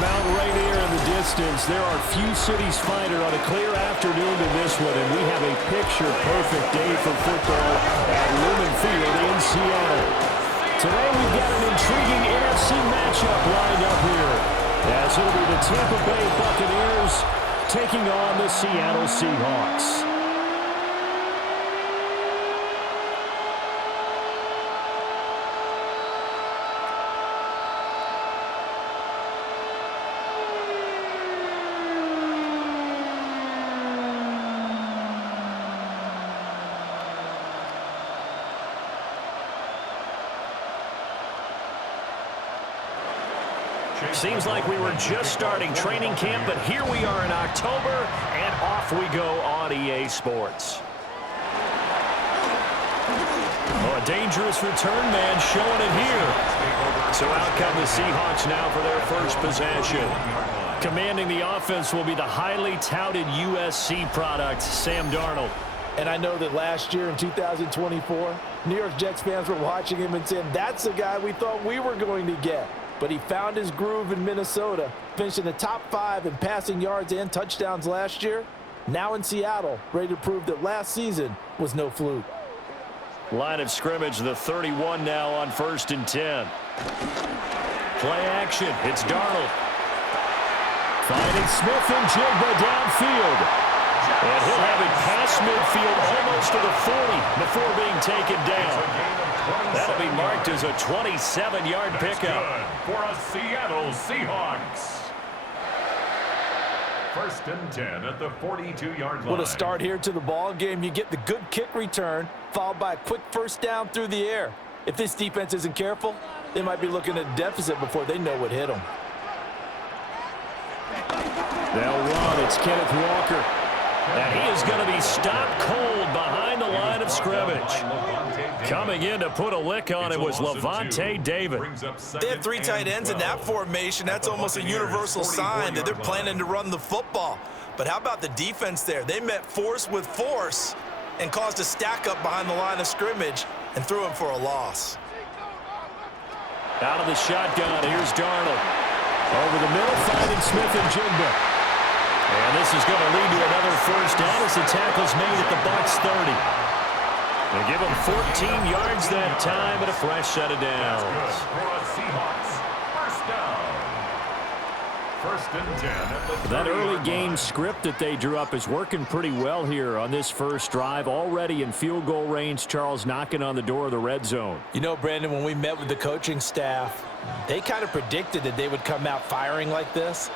Mount Rainier in the distance. There are few cities finer on a clear afternoon than this one, and we have a picture-perfect day for football at Lumen Field in Seattle. Today we've got an intriguing NFC matchup lined up here, as it'll be the Tampa Bay Buccaneers taking on the Seattle Seahawks. Seems like we were just starting training camp, but here we are in October, and off we go on EA Sports. Oh, a dangerous return man showing it here. So out come the Seahawks now for their first possession. Commanding the offense will be the highly touted USC product, Sam Darnold. And I know that last year in 2024, New York Jets fans were watching him and saying, that's the guy we thought we were going to get. But he found his groove in Minnesota, finishing the top 5 in passing yards and touchdowns last year. Now in Seattle, ready to prove that last season was no fluke. Line of scrimmage, the 31 now on 1st and 10. Play action, it's Darnold. Finding Smith and Jigba downfield. And he'll have it past midfield almost to the 40 before being taken down. That'll be marked as a 27-yard pickup. For a Seattle Seahawks. 1st and 10 at the 42-yard line. What a start here to the ball game. You get the good kick return, followed by a quick first down through the air. If this defense isn't careful, they might be looking at a deficit before they know what hit them. They'll run. It's Kenneth Walker. And he is going to be stopped cold behind the line of scrimmage. Coming in to put a lick on it was Levante David. They have 3 tight ends in that formation. That's almost a universal sign that they're planning to run the football. But how about the defense there? They met force with force and caused a stack up behind the line of scrimmage and threw him for a loss. Out of the shotgun, here's Darnold. Over the middle, finding Smith and Jigba. And this is going to lead to another first down as the tackle's made at the Bucs 30. They give him 14 yards that time and a fresh set of downs. First and 10 at the that early game script that they drew up is working pretty well here on this first drive. Already in field goal range, Charles knocking on the door of the red zone. You know, Brandon, when we met with the coaching staff, they kind of predicted that they would come out firing like this.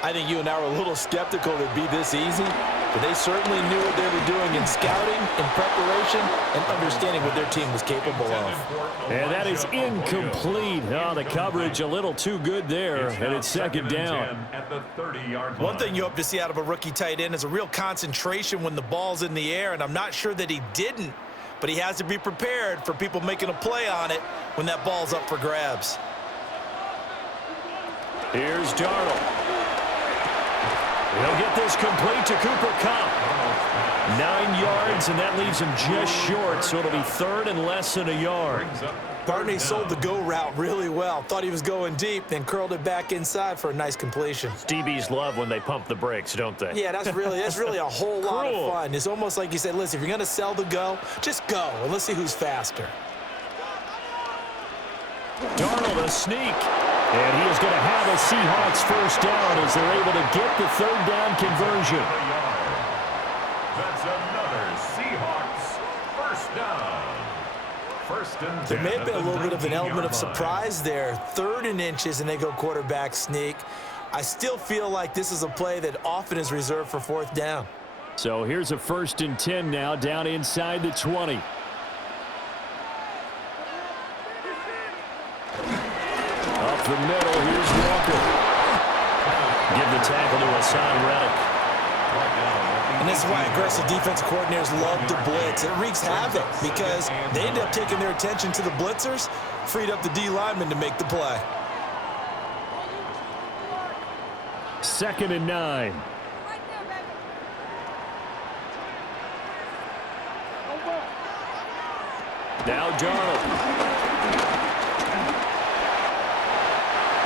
I think you and I were a little skeptical it'd be this easy, but they certainly knew what they were doing in scouting, in preparation, and understanding what their team was capable of. And that is incomplete. Oh, the coverage a little too good there, and it's 2nd down. At the 30-yard line. One thing you hope to see out of a rookie tight end is a real concentration when the ball's in the air, and I'm not sure that he didn't, but he has to be prepared for people making a play on it when that ball's up for grabs. Here's Darnold. He'll get this complete to Cooper Kupp. 9 yards, and that leaves him just short, so it'll be 3rd and less than a yard. Barney sold the go route really well. Thought he was going deep, then curled it back inside for a nice completion. DBs love when they pump the brakes, don't they? Yeah, that's really a whole lot of fun. It's almost like you said, listen, if you're going to sell the go, just go, and let's see who's faster. Darnold, a sneak. And he is going to have a Seahawks first down as they're able to get the 3rd down conversion. That's another Seahawks first down. 1st and 10. There may have been a little bit of an element of surprise there. 3rd and inches, and they go quarterback sneak. I still feel like this is a play that often is reserved for 4th down. So here's a 1st and 10 now, down inside the 20. Up the middle, here's Walker. Give the tackle to Hassan Reddick. And this is why aggressive defensive coordinators love to blitz. It wreaks havoc because they end up taking their attention to the blitzers, freed up the D lineman to make the play. 2nd and 9. Now Darnold.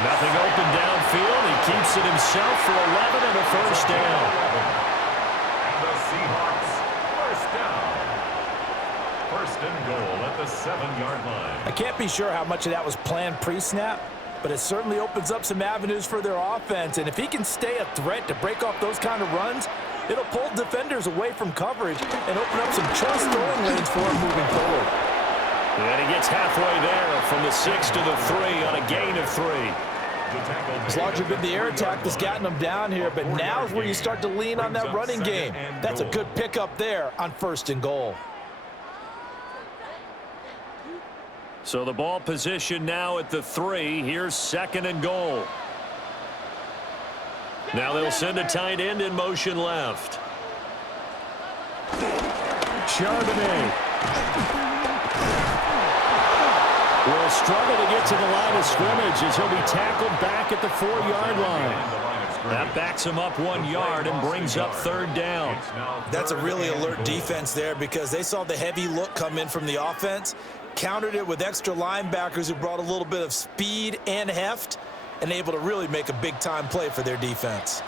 Nothing open downfield. He keeps it himself for 11 and a first down. And the Seahawks, first down. First and goal at the 7-yard line. I can't be sure how much of that was planned pre-snap, but it certainly opens up some avenues for their offense. And if he can stay a threat to break off those kind of runs, it'll pull defenders away from coverage and open up some choice throwing lanes for him moving forward. And he gets halfway there from the 6 to the 3 on a gain of 3. It's largely been the air attack that's gotten them down here, but now is where you start to lean on that running game. That's a good pickup there on first and goal. So the ball position now at the 3. Here's second and goal. Now they'll send a tight end in motion left. Charbonnet will struggle to get to the line of scrimmage as he'll be tackled back at the 4-yard line. That backs him up 1 yard and brings up third down. That's a really alert defense there because they saw the heavy look come in from the offense, countered it with extra linebackers who brought a little bit of speed and heft, and able to really make a big-time play for their defense.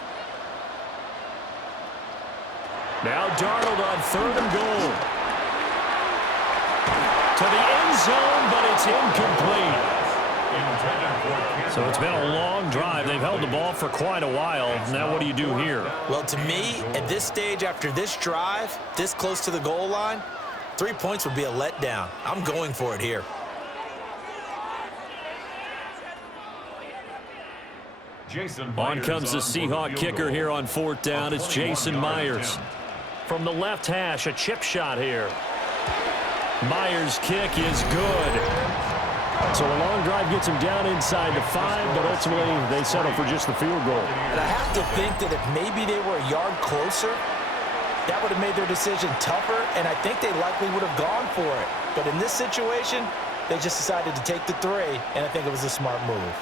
Now Darnold on third and goal. To the end zone, but it's incomplete. So it's been a long drive. They've held the ball for quite a while. Now what do you do here? Well, to me, at this stage after this drive, this close to the goal line, 3 points would be a letdown. I'm going for it here. On comes the Seahawk kicker here on fourth down. It's Jason Myers. From the left hash, a chip shot here. Myers' kick is good. So a long drive gets him down inside the 5, but ultimately they settle for just the field goal. And I have to think that if maybe they were a yard closer, that would have made their decision tougher, and I think they likely would have gone for it. But in this situation, they just decided to take the 3, and I think it was a smart move.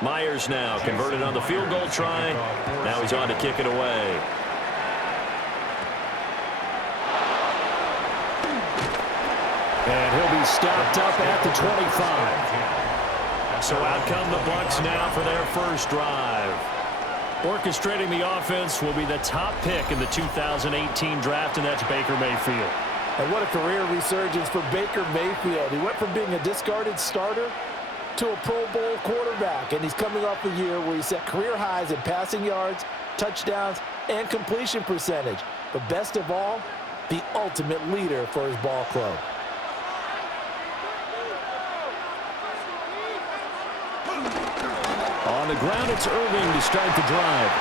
Myers now converted on the field goal try. Now he's on to kick it away. And he'll be stopped up at the 25. So out come the Bucs now for their first drive. Orchestrating the offense will be the top pick in the 2018 draft, and that's Baker Mayfield. And what a career resurgence for Baker Mayfield. He went from being a discarded starter to a Pro Bowl quarterback, and he's coming off a year where he set career highs in passing yards, touchdowns, and completion percentage. But best of all, the ultimate leader for his ball club. On the ground, it's Irving to start the drive.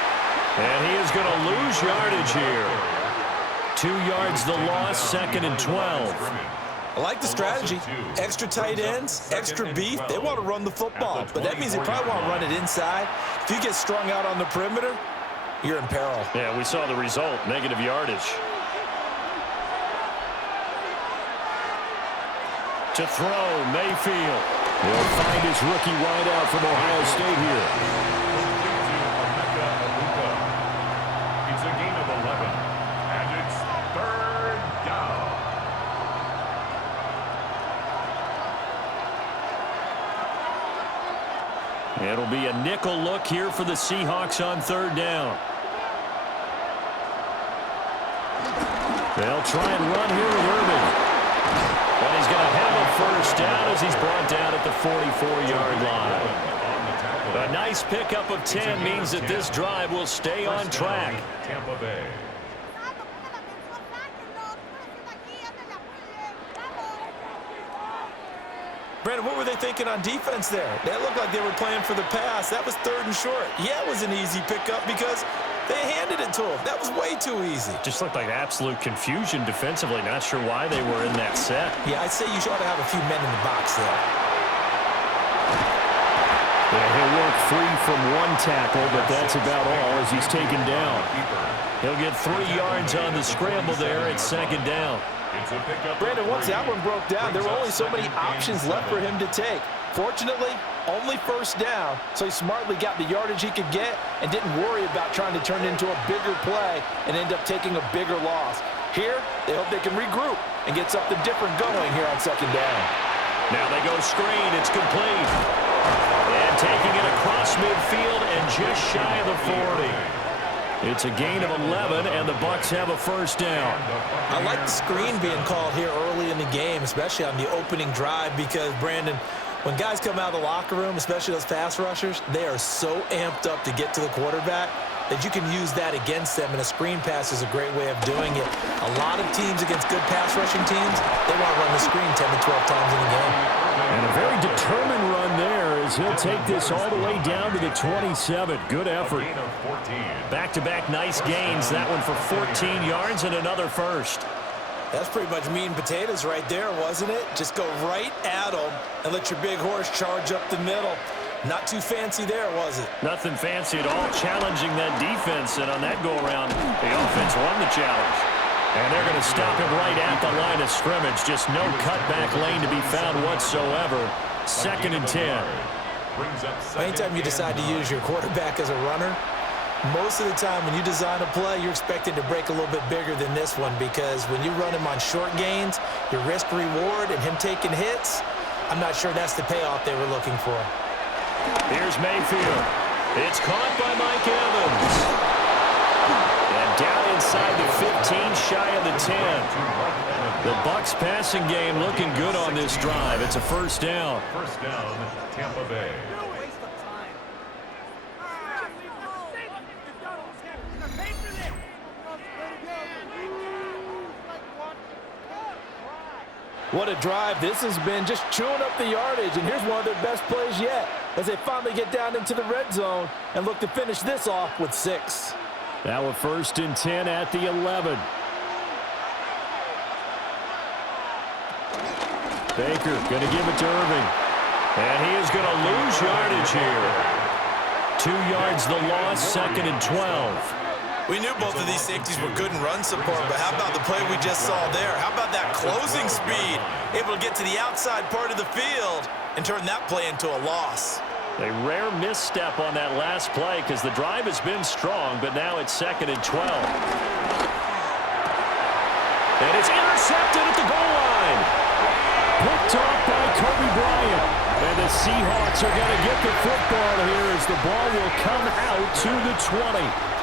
And he is going to lose yardage here. 2 yards the loss, second and 12. I like the strategy. Extra tight ends, extra beef. They want to run the football, but that means they probably want to run it inside. If you get strung out on the perimeter, you're in peril. Yeah, we saw the result, negative yardage. To throw, Mayfield. He'll find his rookie wideout from Ohio State here. It's a gain of 11, and it's third down. It'll be a nickel look here for the Seahawks on third down. They'll try and run here with Irving. And he's going to have a first down as he's brought down at the 44-yard line. A nice pickup of 10 means that this drive will stay on track. Tampa Bay. Brandon, what were they thinking on defense there? That looked like they were playing for the pass. That was third and short. Yeah, it was an easy pickup because they handed it to him. That was way too easy. Just looked like absolute confusion defensively. Not sure why they were in that set. Yeah, I'd say you ought to have a few men in the box there. Yeah, he'll work free from one tackle, but that's about all as he's taken down. He'll get 3 yards on the scramble there at second down. Brandon, once that one broke down, there were only so many options left for him to take. Fortunately, only first down, so he smartly got the yardage he could get and didn't worry about trying to turn it into a bigger play and end up taking a bigger loss. Here, they hope they can regroup and get something different going here on second down. Now they go screen. It's complete. And taking it across midfield and just shy of the 40. It's a gain of 11, and the Bucs have a first down. I like the screen being called here early in the game, especially on the opening drive, because, Brandon, when guys come out of the locker room, especially those pass rushers, they are so amped up to get to the quarterback that you can use that against them, and a screen pass is a great way of doing it. A lot of teams against good pass rushing teams, they want to run the screen 10 to 12 times in a game. And a very determined run there as he'll take this all the way down to the 27. Good effort. Back-to-back nice gains. That one for 14 yards and another first. That's pretty much meat and potatoes right there, wasn't it? Just go right at them and let your big horse charge up the middle. Not too fancy there, was it? Nothing fancy at all, challenging that defense, and on that go-around, the offense won the challenge. And they're going to stop him right at the line of scrimmage. Just no cutback lane to be found whatsoever. 2nd and 10. Anytime you decide to use your quarterback as a runner, most of the time when you design a play, you're expected to break a little bit bigger than this one, because when you run him on short gains, your risk-reward and him taking hits, I'm not sure that's the payoff they were looking for. Here's Mayfield. It's caught by Mike Evans. And down inside the 15, shy of the 10. The Bucs passing game looking good on this drive. It's a first down. First down, Tampa Bay. What a drive this has been, just chewing up the yardage, and here's one of their best plays yet as they finally get down into the red zone and look to finish this off with 6. Now a 1st and 10 at the 11. Baker going to give it to Irving. And he is going to lose yardage here. 2 yards the loss, 2nd and 12. We knew both of these safeties were good in run support, but how about the play we just saw there? How about that closing speed? Able to get to the outside part of the field and turn that play into a loss. A rare misstep on that last play because the drive has been strong, but now it's 2nd and 12. And it's intercepted at the goal line. Picked off by Kobe Bryant. And the Seahawks are going to get the football here as the ball will come out to the 20.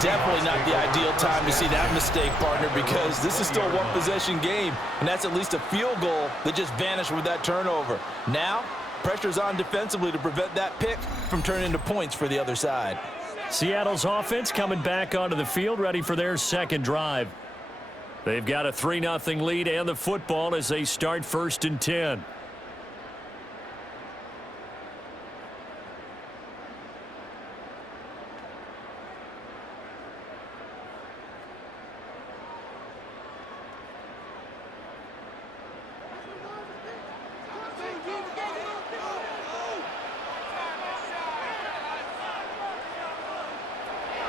Definitely not the ideal time to see that mistake, partner, because this is still a one-possession game, and that's at least a field goal that just vanished with that turnover. Now, pressure's on defensively to prevent that pick from turning into points for the other side. Seattle's offense coming back onto the field, ready for their second drive. They've got a 3-0 lead and the football as they start 1st and 10.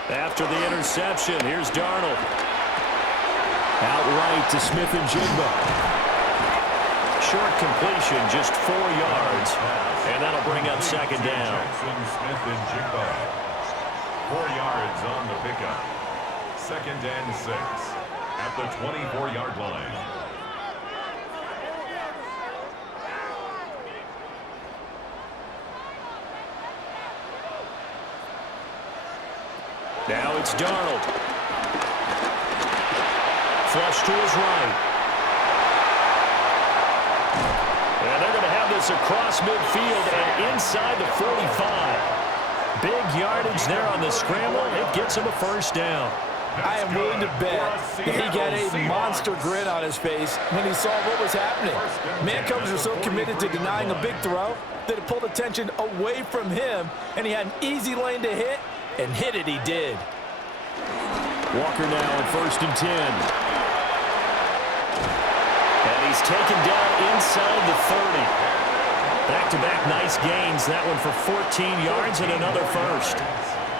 After the interception, here's Darnold. Outright to Smith-Njigba. Short completion, just 4 yards. And that'll bring up 2nd down. Smith-Njigba. 4 yards on the pickup. 2nd and 6 at the 24-yard line. Now it's Darnold. Flush to his right. And they're going to have this across midfield and inside the 45. Big yardage there on the scramble. It gets him a first down. I am willing to bet that he got a monster grin on his face when he saw what was happening. Man-covers are so committed to denying a big throw that it pulled attention away from him, and he had an easy lane to hit, and hit it he did. Walker now on 1st and 10. And he's taken down inside the 30. Back-to-back nice gains. That one for 14 yards and another first.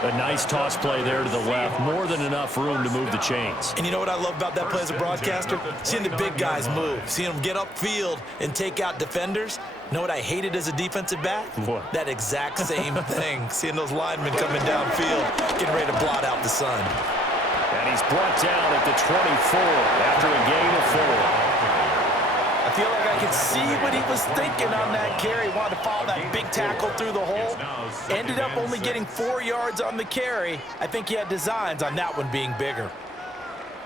A nice toss play there to the left. More than enough room to move the chains. And you know what I love about that play as a broadcaster? Seeing the big guys move. Seeing them get upfield and take out defenders. Know what I hated as a defensive back? What? That exact same thing. Seeing those linemen coming downfield, getting ready to blot out the sun. And he's brought down at the 24 after a gain of 4. I feel like I could see what he was thinking on that carry. Wanted to follow that big tackle through the hole. Ended up only getting 4 yards on the carry. I think he had designs on that one being bigger.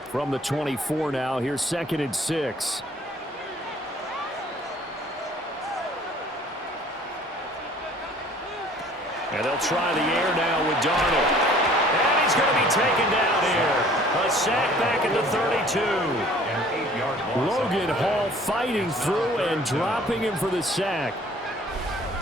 From the 24 now, here's 2nd and 6. And they'll try the air now with Darnold. And he's going to be taken down here. A sack back at the 32. Logan Hall fighting through and dropping him for the sack.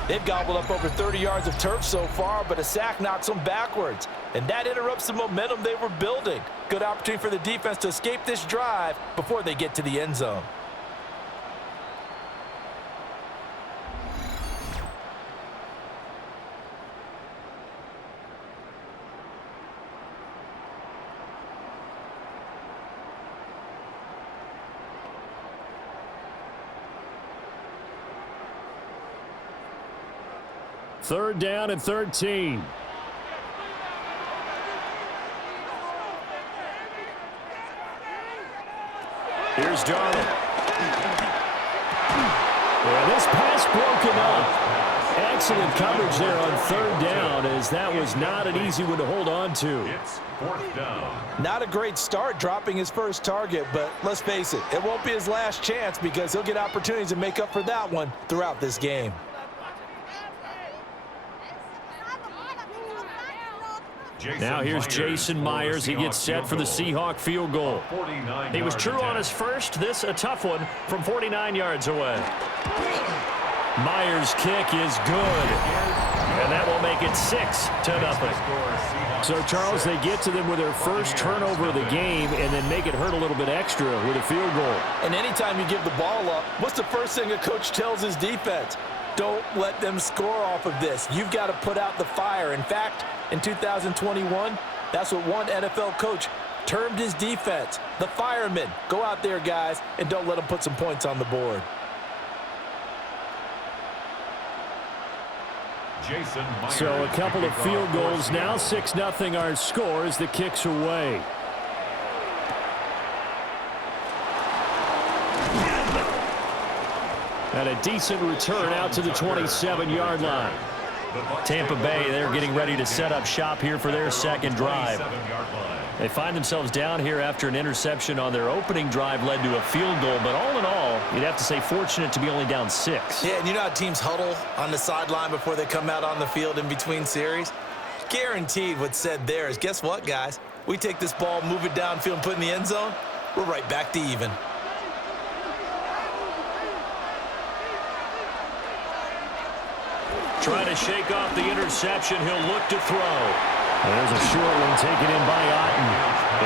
They've gobbled up over 30 yards of turf so far, but a sack knocks them backwards. And that interrupts the momentum they were building. Good opportunity for the defense to escape this drive before they get to the end zone. Third down and 13. Here's Darnold. Well, this pass broken up. Excellent coverage there on 3rd down, as that was not an easy one to hold on to. It's 4th down. Not a great start dropping his first target, but let's face it, it won't be his last chance because he'll get opportunities to make up for that one throughout this game. Now here's Jason Myers. He gets set for the Seahawk field goal. He was true on his first. This a tough one from 49 yards away. Myers' kick is good. And that will make it 6-0. So, Charles, they get to them with their first turnover of the game and then make it hurt a little bit extra with a field goal. And anytime you give the ball up, what's the first thing a coach tells his defense? Don't let them score off of this. You've got to put out the fire. In fact, in 2021, that's what one NFL coach termed his defense. The firemen. Go out there, guys, and don't let them put some points on the board. So a couple of field goals now. 6-0 our score as the kick's away. And a decent return out to the 27-yard line. Tampa Bay, they're getting ready to set up shop here for their second drive. They find themselves down here after an interception on their opening drive led to a field goal. But all in all, you'd have to say fortunate to be only down 6. Yeah, and you know how teams huddle on the sideline before they come out on the field in between series? Guaranteed what's said there is, guess what, guys? We take this ball, move it downfield, and put it in the end zone, we're right back to even. Trying to shake off the interception. He'll look to throw. There's a short one taken in by Otten.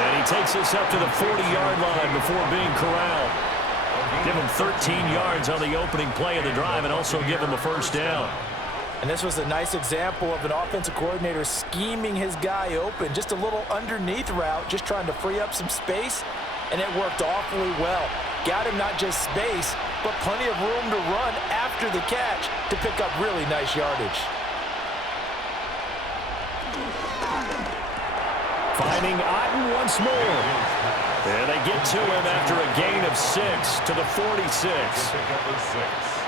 And he takes this up to the 40-yard line before being corralled. Give him 13 yards on the opening play of the drive and also give him a first down. And this was a nice example of an offensive coordinator scheming his guy open. Just a little underneath route, just trying to free up some space, and it worked awfully well. Got him not just space, but plenty of room to run after the catch to pick up really nice yardage. Finding Otten once more. And they get to him after a gain of 6 to the 46.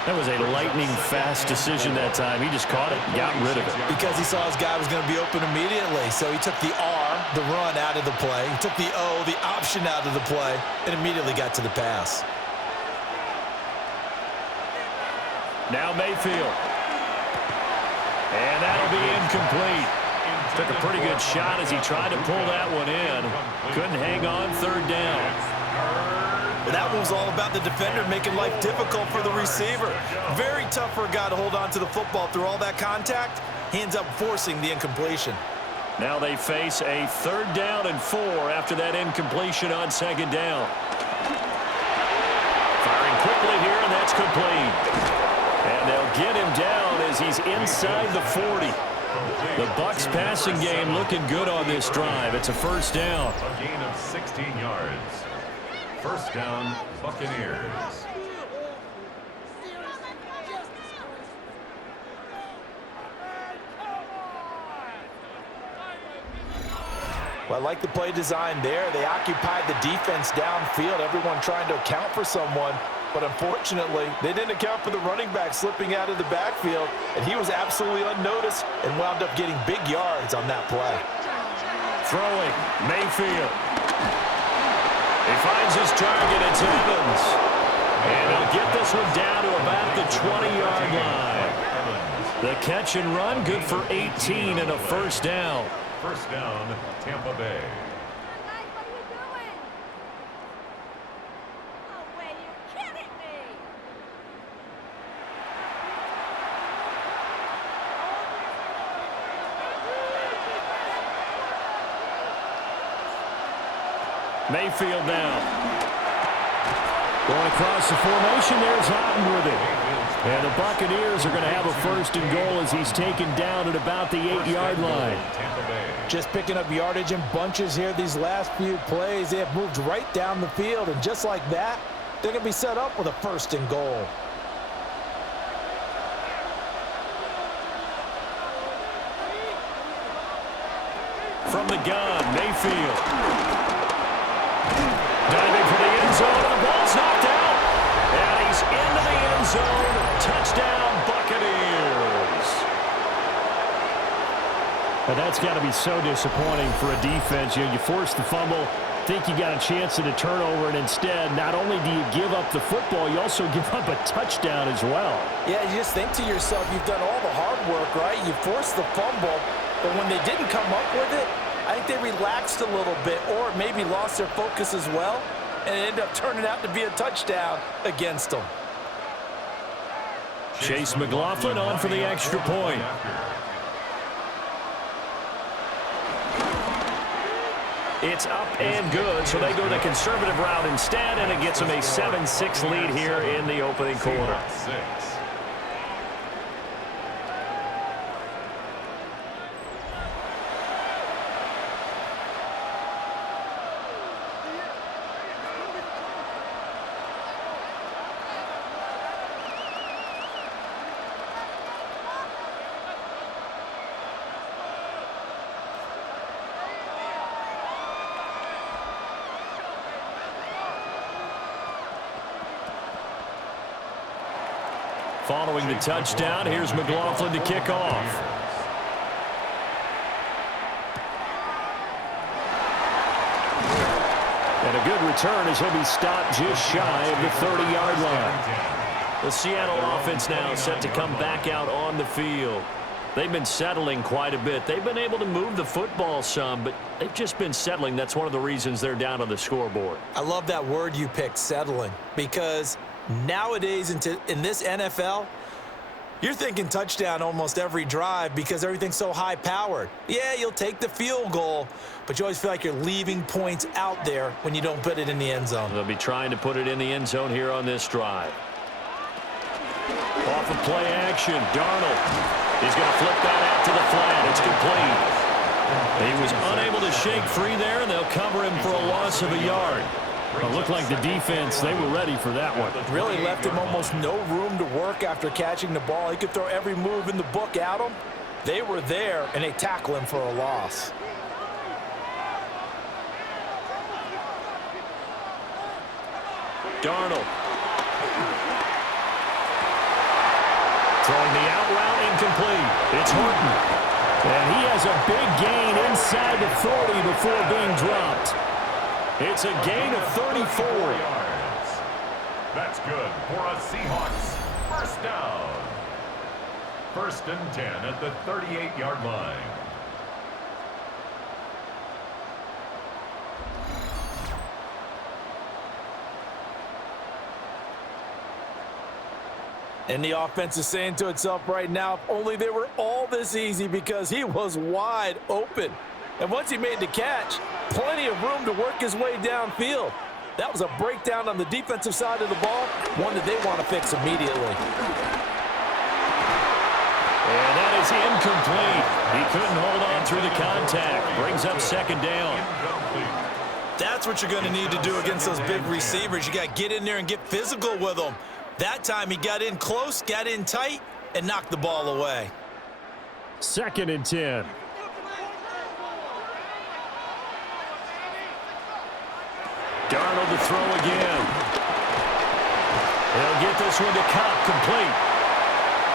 That was a lightning-fast decision that time. He just caught it and got rid of it. Because he saw his guy was going to be open immediately. So he took the R, the run, out of the play. He took the O, the option, out of the play, and immediately got to the pass. Now Mayfield. And that'll be incomplete. Took a pretty good shot as he tried to pull that one in. Couldn't hang on. 3rd down. Well, that one was all about the defender making life difficult for the receiver. Very tough for a guy to hold on to the football through all that contact. He ends up forcing the incompletion. Now they face a 3rd down and 4 after that incompletion on 2nd down. Firing quickly here, and that's complete. And they'll get him down as he's inside the 40. The Bucs passing game looking good on this drive. It's a first down. A gain of 16 yards. First down, Buccaneers. Well, I like the play design there. They occupied the defense downfield, everyone trying to account for someone. But unfortunately, they didn't account for the running back slipping out of the backfield, and he was absolutely unnoticed and wound up getting big yards on that play. Throwing, Mayfield. He finds his target, it's Evans. And he'll get this one down to about the 20-yard line. The catch and run, good for 18 and a first down. First down, Tampa Bay. Mayfield now. Going across the formation, there's Houghton with it. And the Buccaneers are going to have a first and goal as he's taken down at about the 8-yard line. Just picking up yardage in bunches here these last few plays. They have moved right down the field, and just like that, they're going to be set up with a first and goal. From the gun, Mayfield. Diving for the end zone, and the ball's knocked out. And he's into the end zone. Touchdown, Buccaneers. But that's got to be so disappointing for a defense. You force the fumble, think you got a chance at a turnover, and instead, not only do you give up the football, you also give up a touchdown as well. Yeah, you just think to yourself, you've done all the hard work, right? You forced the fumble, but when they didn't come up with it, I think they relaxed a little bit or maybe lost their focus as well, and it ended up turning out to be a touchdown against them. Chase McLaughlin on for the extra point. It's up and good, so they go the conservative route instead, and it gets them a 7-6 lead here in the opening quarter. Following the touchdown, here's McLaughlin to kick off. And a good return as he'll be stopped just shy of the 30-yard line. The Seattle offense now set to come back out on the field. They've been settling quite a bit. They've been able to move the football some, but they've just been settling. That's one of the reasons they're down on the scoreboard. I love that word you picked, settling, because nowadays in this NFL, you're thinking touchdown almost every drive because everything's so high-powered. Yeah, you'll take the field goal, but you always feel like you're leaving points out there when you don't put it in the end zone. They'll be trying to put it in the end zone here on this drive. Off of play action, Darnold. He's going to flip that out to the flat. It's complete. He was unable to shake free there, and they'll cover him for a loss of a yard. It looked like the defense, they were ready for that one. Really left him almost no room to work after catching the ball. He could throw every move in the book at him. They were there, and they tackle him for a loss. Darnold. Throwing the out route incomplete. It's Horton. And he has a big gain inside the 30 before being dropped. It's a gain of 34. That's good for a Seahawks first down. First and 10 at the 38-yard line. And the offense is saying to itself right now, if only they were all this easy, because he was wide open. And once he made the catch, plenty of room to work his way downfield. That was a breakdown on the defensive side of the ball, one that they want to fix immediately. And that is incomplete. He couldn't hold on through the contact. Brings up second down. That's what you're going to need to do against those big receivers. You got to get in there and get physical with them. That time he got in close, got in tight, and knocked the ball away. Second and 10. Darnold to throw again. He'll get this one to Cup, complete.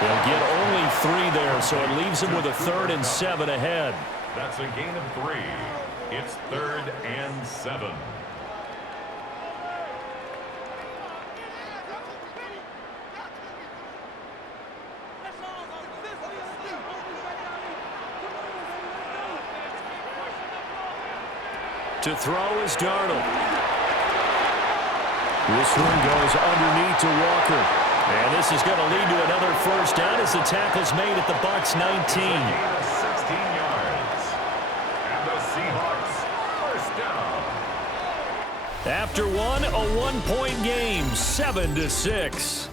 They'll get only 3 there, so it leaves him with a 3rd and 7 ahead. That's a gain of 3. It's 3rd and 7. To throw is Darnold. This one goes underneath to Walker. And this is going to lead to another first down as the tackle's made at the Bucs 19. 16 yards. And the Seahawks first down. After one, a one-point game, 7-6.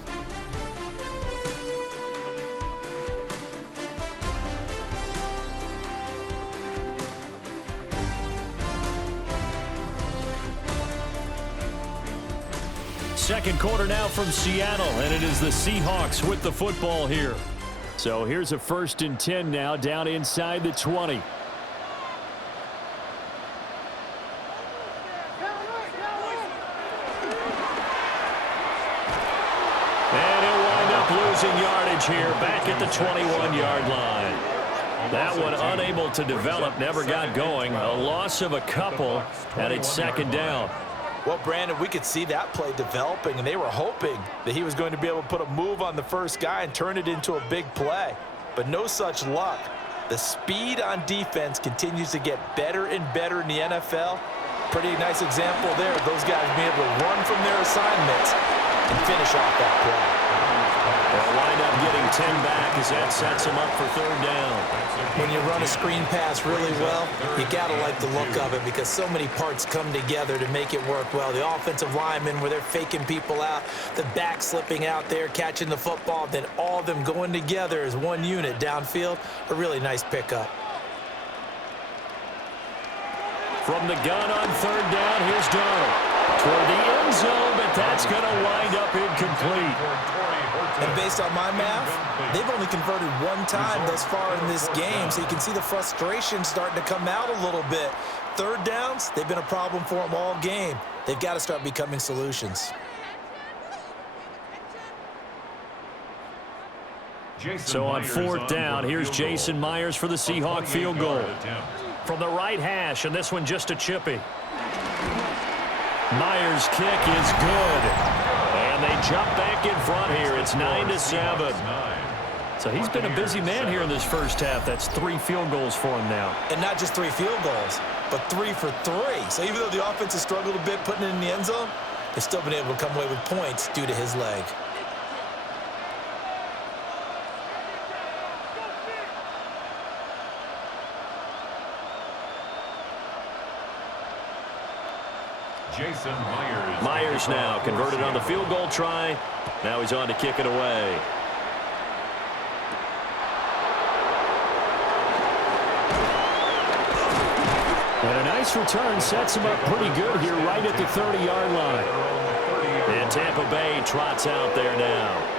Second quarter now from Seattle, and it is the Seahawks with the football here. So here's a 1st and 10 now, down inside the 20. And he'll wind up losing yardage here, back at the 21-yard line. That one unable to develop, never got going. A loss of a couple, and it's 2nd down. Well, Brandon, we could see that play developing, and they were hoping that he was going to be able to put a move on the first guy and turn it into a big play. But no such luck. The speed on defense continues to get better and better in the NFL. Pretty nice example there of those guys being able to run from their assignments and finish off that play. They'll wind up getting 10 back as that sets them up for 3rd down. When you run a screen pass really well, you got to like the look of it because so many parts come together to make it work well. The offensive linemen where they're faking people out, the back slipping out there, catching the football, then all of them going together as one unit downfield. A really nice pickup. From the gun on 3rd down, here's Darnold. Toward the end zone, but that's going to wind up incomplete. And based on my math, they've only converted 1 time thus far in this game, so you can see the frustration starting to come out a little bit. 3rd downs, they've been a problem for them all game. They've got to start becoming solutions. So on 4th down, here's Jason Myers for the Seahawk field goal. From the right hash, and this one just a chippy. Myers' kick is good. And they jump back in front here. It's 9-7. So he's been a busy man here in this first half. That's 3 field goals for him now. And not just 3 field goals, but 3 for 3. So even though the offense has struggled a bit putting it in the end zone, they've still been able to come away with points due to his leg. Jason Myers. Myers now converted on the field goal try. Now he's on to kick it away. And a nice return sets him up pretty good here right at the 30-yard line. And Tampa Bay trots out there now.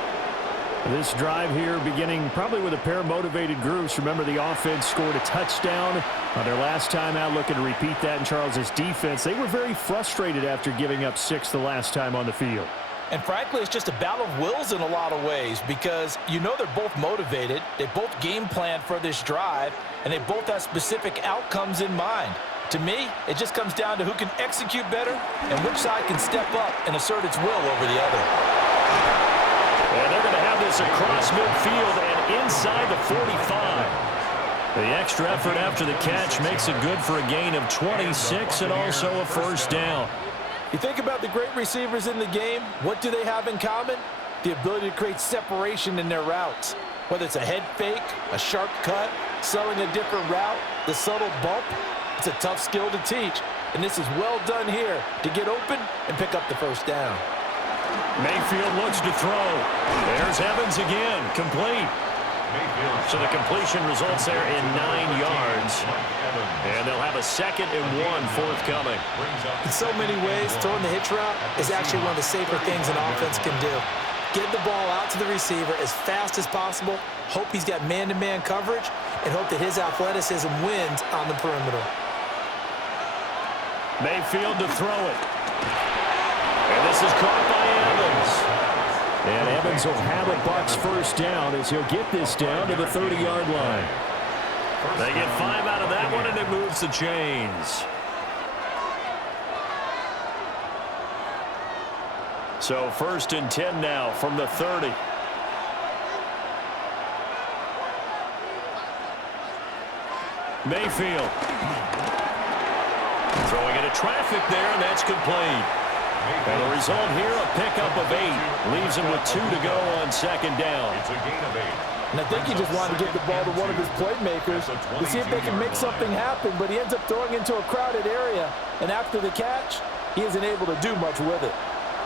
This drive here beginning probably with a pair of motivated groups. Remember, the offense scored a touchdown on their last time out, looking to repeat that in Charles' defense. They were very frustrated after giving up 6 the last time on the field. And frankly, it's just a battle of wills in a lot of ways because you know they're both motivated, they both game plan for this drive, and they both have specific outcomes in mind. To me, it just comes down to who can execute better and which side can step up and assert its will over the other. And they're going to have this across midfield and inside the 45. The extra effort after the catch makes it good for a gain of 26 and also a first down. You think about the great receivers in the game, what do they have in common? The ability to create separation in their routes. Whether it's a head fake, a sharp cut, selling a different route, the subtle bump, it's a tough skill to teach. And this is well done here to get open and pick up the first down. Mayfield looks to throw. There's Evans again, complete. So the completion results there in 9 yards. And they'll have a 2nd and 1 forthcoming. In so many ways, throwing the hitch route is actually one of the safer things an offense can do. Get the ball out to the receiver as fast as possible, hope he's got man-to-man coverage, and hope that his athleticism wins on the perimeter. Mayfield to throw it. And this is caught by Evans. And Evans will have a Bucs first down as he'll get this down to the 30-yard line. They get 5 out of that one, and it moves the chains. So 1st and 10 now from the 30. Mayfield. Throwing into traffic there, and that's complete. And the result here, a pickup of 8. Leaves him with 2 to go on 2nd down. It's a gain of 8. And I think he just wanted to give the ball to one of his playmakers to see if they can make something happen, but he ends up throwing into a crowded area, and after the catch, he isn't able to do much with it.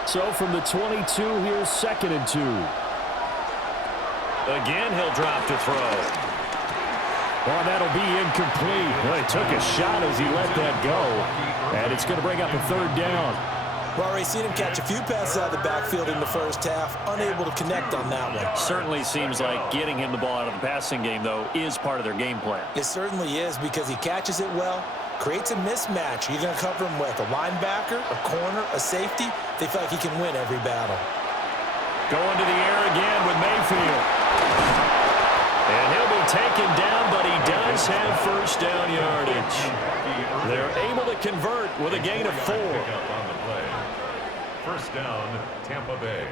So from the 22, here's 2nd and 2. Again, he'll drop to throw. Well, that'll be incomplete. Well, he took a shot as he let that go, and it's going to bring up a 3rd down. Well, already seen him catch a few passes out of the backfield in the first half, unable to connect on that one. Certainly seems like getting him the ball out of the passing game, though, is part of their game plan. It certainly is because he catches it well, creates a mismatch. You're going to cover him with a linebacker, a corner, a safety. They feel like he can win every battle. Going to the air again with Mayfield. And he'll be taken down, but he does have first down yardage. They're able to convert with a gain of 4. First down, Tampa Bay.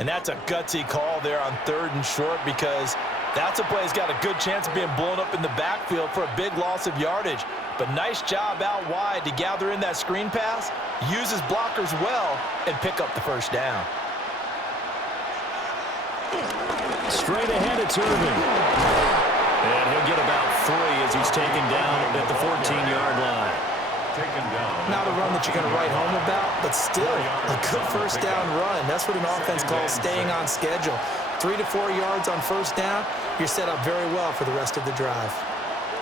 And that's a gutsy call there on 3rd and short because that's a play that's got a good chance of being blown up in the backfield for a big loss of yardage. But nice job out wide to gather in that screen pass, use his blockers well, and pick up the first down. Straight ahead, it's Irving. And he'll get about 3 as he's taken down at the 14-yard line. Not a run that you're going to write home about, but still a good first down run. That's what an offense calls staying on schedule. 3 to 4 yards on first down, you're set up very well for the rest of the drive.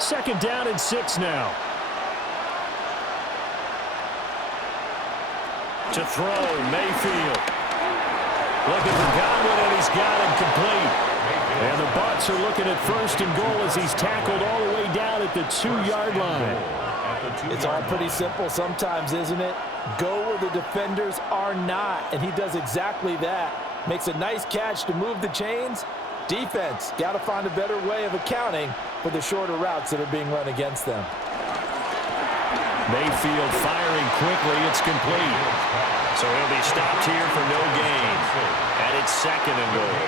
2nd down and 6 now. To throw, Mayfield. Looking for Godwin, and he's got him complete. And the Bucs are looking at 1st and goal as he's tackled all the way down at the 2-yard line. It's all pretty simple sometimes, isn't it? Go where the defenders are not, and he does exactly that. Makes a nice catch to move the chains. Defense, got to find a better way of accounting for the shorter routes that are being run against them. Mayfield firing quickly. It's complete. So he'll be stopped here for no gain. And it's 2nd and goal.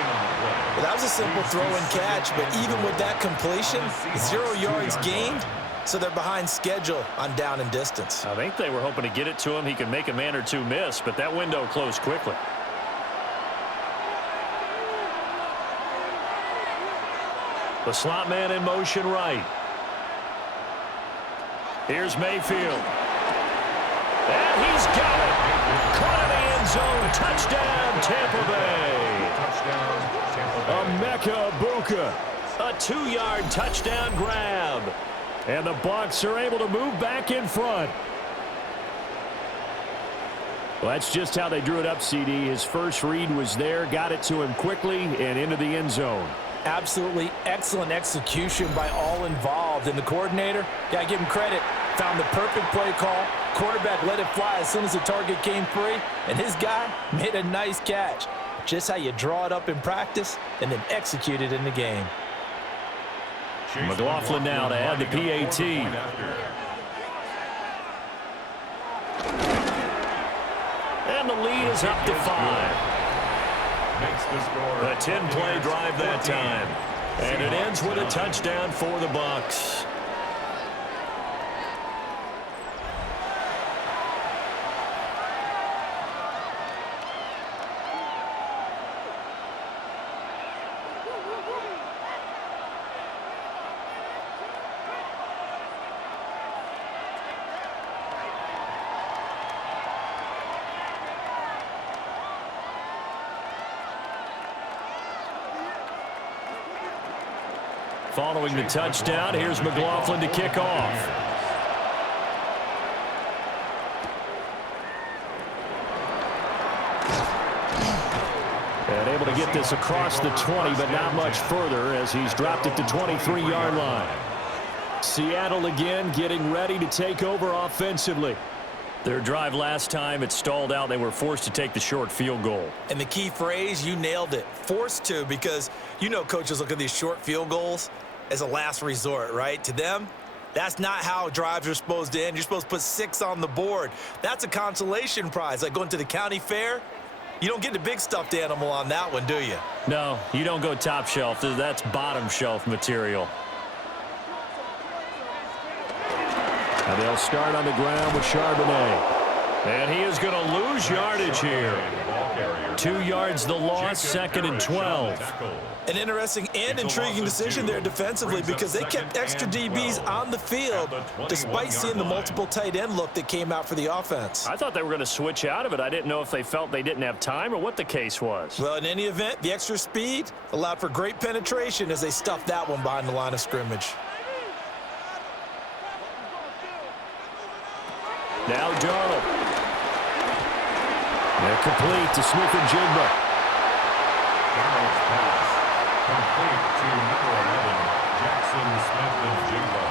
Well, that was a simple throw and catch, but even with that completion, 0 yards gained. So they're behind schedule on down and distance. I think they were hoping to get it to him. He could make a man or two miss, but that window closed quickly. The slot man in motion right. Here's Mayfield. And he's got it. Caught in the end zone. Touchdown, Tampa Bay. Emeka Egbuka. A 2-yard touchdown grab. And the Bucs are able to move back in front. Well, that's just how they drew it up, CD. His first read was there, got it to him quickly, and into the end zone. Absolutely excellent execution by all involved. And the coordinator, got to give him credit, found the perfect play call. Quarterback let it fly as soon as the target came free, and his guy made a nice catch. Just how you draw it up in practice and then execute it in the game. McLaughlin now to add the PAT. And the lead is up to 5. A 10-play drive that time. And it ends with a touchdown for the Bucs. Following the touchdown, here's McLaughlin to kick off. And able to get this across the 20, but not much further as he's dropped it to 23-yard line. Seattle again getting ready to take over offensively. Their drive last time, it stalled out. They were forced to take the short field goal. And the key phrase, you nailed it, forced to, because you know coaches look at these short field goals as a last resort, right? To them, that's not how drives are supposed to end. You're supposed to put 6 on the board. That's a consolation prize, like going to the county fair. You don't get the big stuffed animal on that one, do you? No, you don't go top shelf. That's bottom shelf material. And they'll start on the ground with Charbonnet. And he is going to lose yardage here. 2 yards the loss, 2nd and 12. An interesting and intriguing decision there defensively because they kept extra DBs on the field despite seeing the multiple tight end look that came out for the offense. I thought they were going to switch out of it. I didn't know if they felt they didn't have time or what the case was. Well, in any event, the extra speed allowed for great penetration as they stuffed that one behind the line of scrimmage. Now Darnold. They're complete to Smith and Jigba. Darnold's pass complete to number 11, Jackson Smith-Njigba.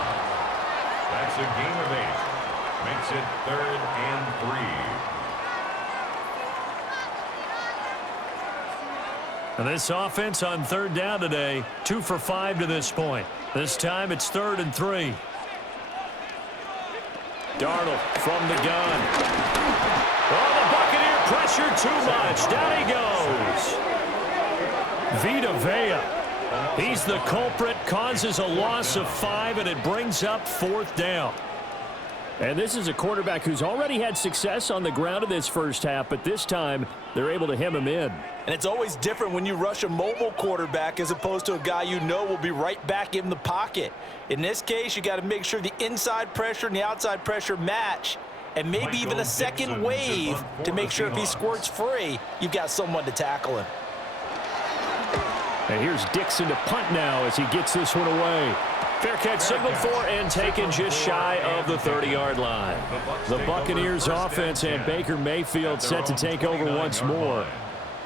That's a gain of 8. Makes it 3rd and 3. And this offense on 3rd down today, 2 for 5 to this point. This time it's 3rd and 3. Darnold from the gun. Oh, the Buccaneer pressure too much. Down he goes. Vita Vea. He's the culprit, causes a loss of 5, and it brings up 4th down. And this is a quarterback who's already had success on the ground in this first half, but this time they're able to hem him in. And it's always different when you rush a mobile quarterback as opposed to a guy you know will be right back in the pocket. In this case, you got to make sure the inside pressure and the outside pressure match, and maybe even a second wave to make sure if he squirts free, you've got someone to tackle him. And here's Dixon to punt now as he gets this one away. Fair catch signaled for and taken just shy of the 30-yard line. The Buccaneers offense and Baker Mayfield set to take over once more.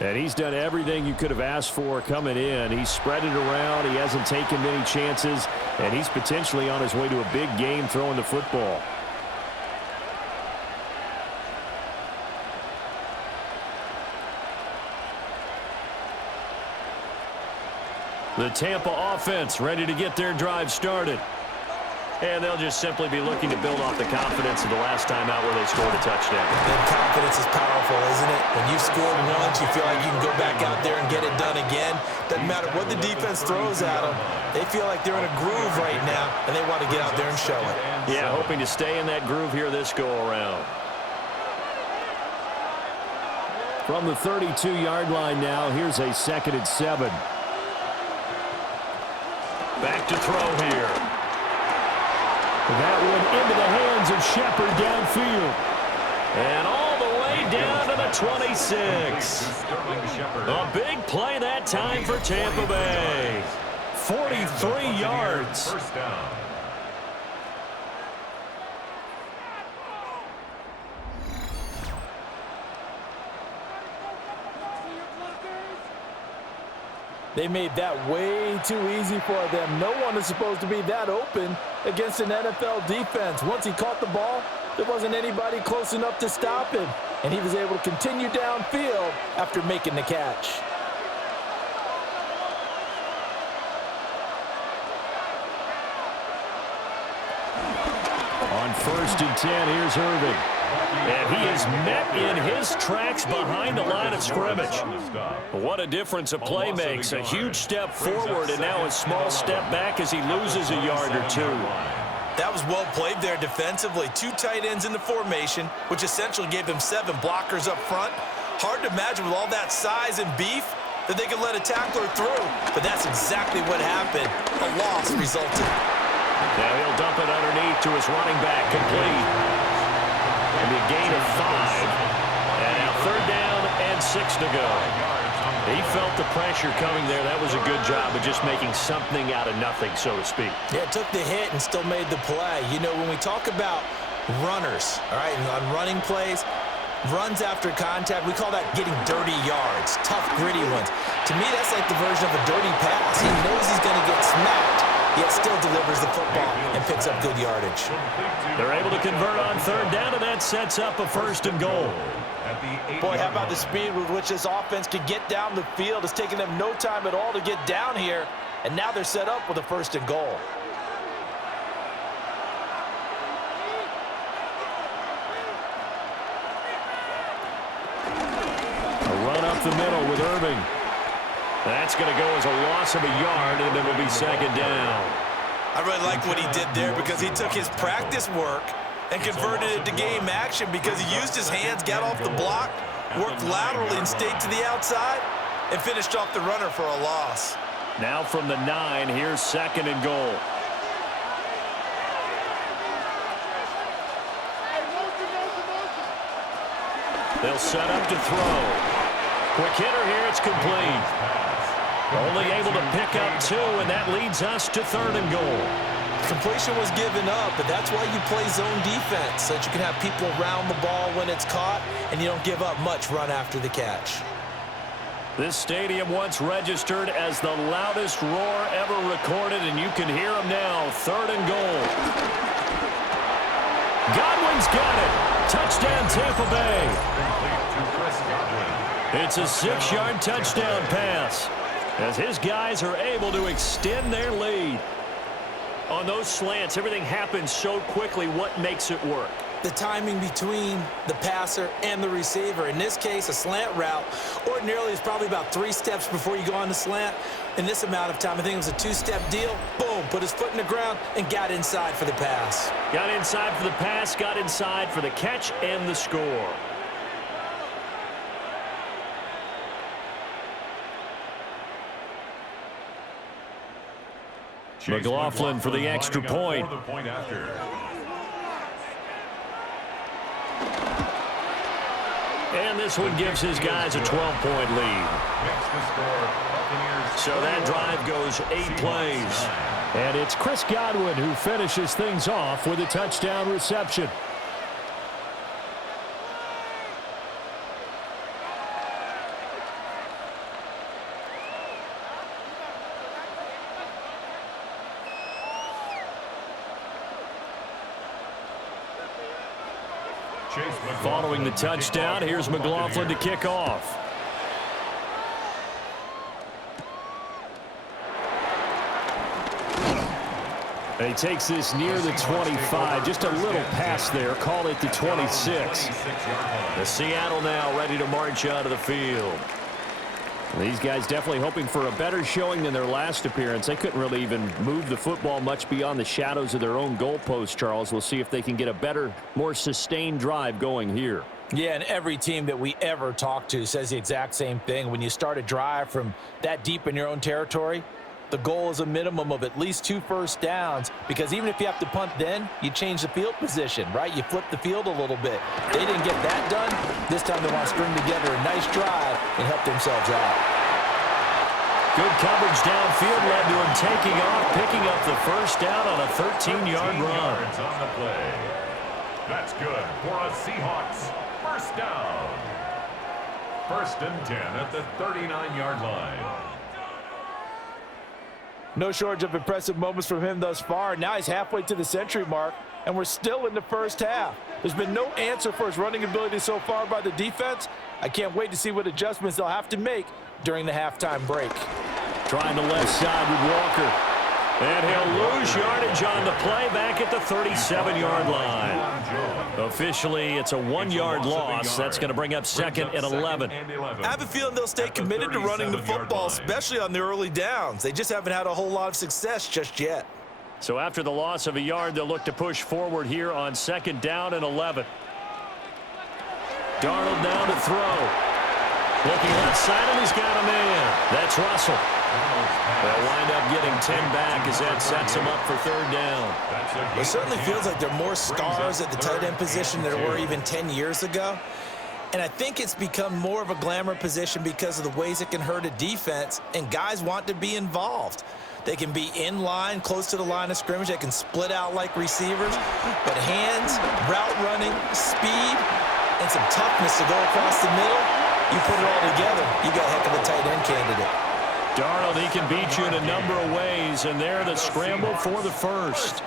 And he's done everything you could have asked for coming in. He's spread it around. He hasn't taken many chances. And he's potentially on his way to a big game throwing the football. The Tampa offense ready to get their drive started. And they'll just simply be looking to build off the confidence of the last time out where they scored a touchdown. And confidence is powerful, isn't it? When you've scored once, you feel like you can go back out there and get it done again. Doesn't matter what the defense throws at them. They feel like they're in a groove right now, and they want to get out there and show it. Yeah, hoping to stay in that groove here this go-around. From the 32-yard line now, here's a 2nd and 7. Back to throw here. That one into the hands of Shepard downfield. And all the way down to the 26. A big play that time for Tampa Bay. 43 yards. First down. They made that way too easy for them. No one is supposed to be that open against an NFL defense. Once he caught the ball, there wasn't anybody close enough to stop him, and he was able to continue downfield after making the catch. On 1st and 10, here's Irving. And he is met in his tracks behind the line of scrimmage. What a difference a play makes. A huge step forward and now a small step back as he loses a yard or 2. That was well played there defensively. 2 tight ends in the formation, which essentially gave them 7 blockers up front. Hard to imagine with all that size and beef that they could let a tackler through. But that's exactly what happened. A loss resulted. Now he'll dump it underneath to his running back, complete. And a gain of 5. And now 3rd down and 6 to go. He felt the pressure coming there. That was a good job of just making something out of nothing, so to speak. Yeah, took the hit and still made the play. You know, when we talk about runners, all right, and on running plays, runs after contact, we call that getting dirty yards, tough, gritty ones. To me, that's like the version of a dirty pass. He knows he's going to get smacked, yet still delivers the football and picks up good yardage. They're able to convert on third down, and that sets up a 1st and goal. Boy, how about the speed with which this offense can get down the field? It's taken them no time at all to get down here, and now they're set up with a 1st and goal. A run up the middle with Irving. That's going to go as a loss of a yard, and it will be 2nd down. I really like what he did there because he took his practice work and converted it to game action because he used his hands, got off the block, worked laterally and stayed to the outside, and finished off the runner for a loss. Now from the 9, here's 2nd and goal. They'll set up to throw. Quick hitter here, it's complete. Only able to pick up 2, and that leads us to 3rd and goal. Completion was given up, but that's why you play zone defense, so that you can have people around the ball when it's caught, and you don't give up much run after the catch. This stadium once registered as the loudest roar ever recorded, and you can hear them now. 3rd and goal. Godwin's got it. Touchdown, Tampa Bay. It's a 6-yard touchdown pass as his guys are able to extend their lead. On those slants, everything happens so quickly. What makes it work? The timing between the passer and the receiver. In this case, a slant route ordinarily is probably about 3 steps before you go on the slant. In this amount of time, I think it was a 2-step deal. Boom, put his foot in the ground and got inside for the pass. Got inside for the pass, got inside for the catch and the score. McLaughlin for the extra point. And this one gives his guys a 12-point lead. So that drive goes 8 plays. And it's Chris Godwin who finishes things off with a touchdown reception. Following the touchdown, here's McLaughlin to kick off. And he takes this near the 25, just a little pass there, call it the 26. The Seattle now ready to march out of the field. These guys definitely hoping for a better showing than their last appearance. They couldn't really even move the football much beyond the shadows of their own goalpost, Charles. We'll see if they can get a better, more sustained drive going here. Yeah, and every team that we ever talk to says the exact same thing. When you start a drive from that deep in your own territory, the goal is a minimum of at least 2 first downs, because even if you have to punt then, you change the field position, right? You flip the field a little bit. They didn't get that done. This time they want to string together a nice drive and help themselves out. Good coverage downfield led to him taking off, picking up the first down on a 13-yard run. On the play. That's good for a Seahawks first down. 1st and 10 at the 39-yard line. No shortage of impressive moments from him thus far. Now he's halfway to the century mark, and we're still in the first half. There's been no answer for his running ability so far by the defense. I can't wait to see what adjustments they'll have to make during the halftime break. Trying the left side with Walker. And he'll lose yardage on the play back at the 37-yard line. Officially, it's a 1-yard loss. That's going to bring up 2nd and 11. I have a feeling they'll stay committed to running the football, especially on the early downs. They just haven't had a whole lot of success just yet. So after the loss of a yard, they'll look to push forward here on 2nd down and 11. Darnold now to throw. Looking left side, and he's got a man. That's Russell. They'll wind up getting 10 back as that sets him up for 3rd down. It certainly feels like there are more stars at the tight end position than there were even 10 years ago. And I think it's become more of a glamour position because of the ways it can hurt a defense, and guys want to be involved. They can be in line, close to the line of scrimmage. They can split out like receivers. But hands, route running, speed, and some toughness to go across the middle, you put it all together, you got a heck of a tight end candidate. Darnold, he can beat you in a number of ways, and there the scramble for the first.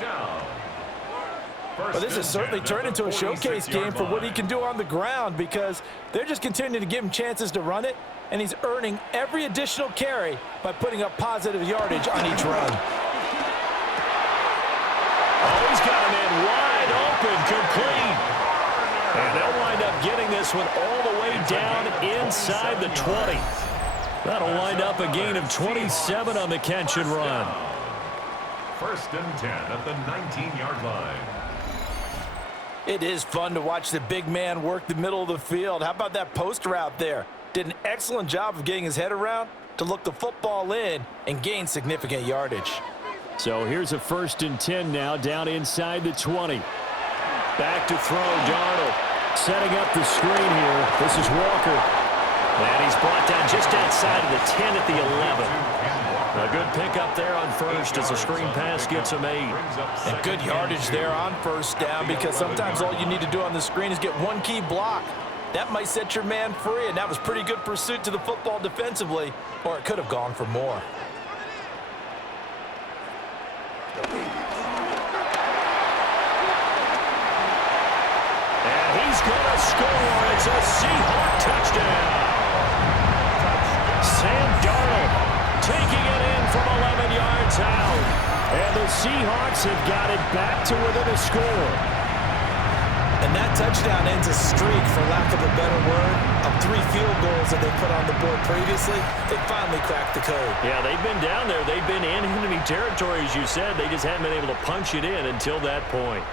Well, this has certainly turned into a showcase game for what he can do on the ground because they're just continuing to give him chances to run it, and he's earning every additional carry by putting up positive yardage on each run. Oh, he's got a man wide open, complete. And they'll wind up getting this one all the way down inside the 20. That'll wind up a gain of 27 on the catch and run. 1st and 10 at the 19-yard line. It is fun to watch the big man work the middle of the field. How about that post route there? Did an excellent job of getting his head around to look the football in and gain significant yardage. So here's a 1st and 10 now down inside the 20. Back to throw, Darnold. Setting up the screen here. This is Walker. And he's brought down just outside of the 10 at the 11. A good pickup there on first as the screen pass gets him 8. And good yardage there on 1st down because sometimes all you need to do on the screen is get one key block. That might set your man free, and that was pretty good pursuit to the football defensively, or it could have gone for more. And he's going to score. It's a Seahawk touchdown. Sam Darnold taking it in from 11 yards out. And the Seahawks have got it back to within a score. And that touchdown ends a streak, for lack of a better word, of 3 field goals that they put on the board previously. They finally cracked the code. Yeah, they've been down there. They've been in enemy territory, as you said. They just haven't been able to punch it in until that point.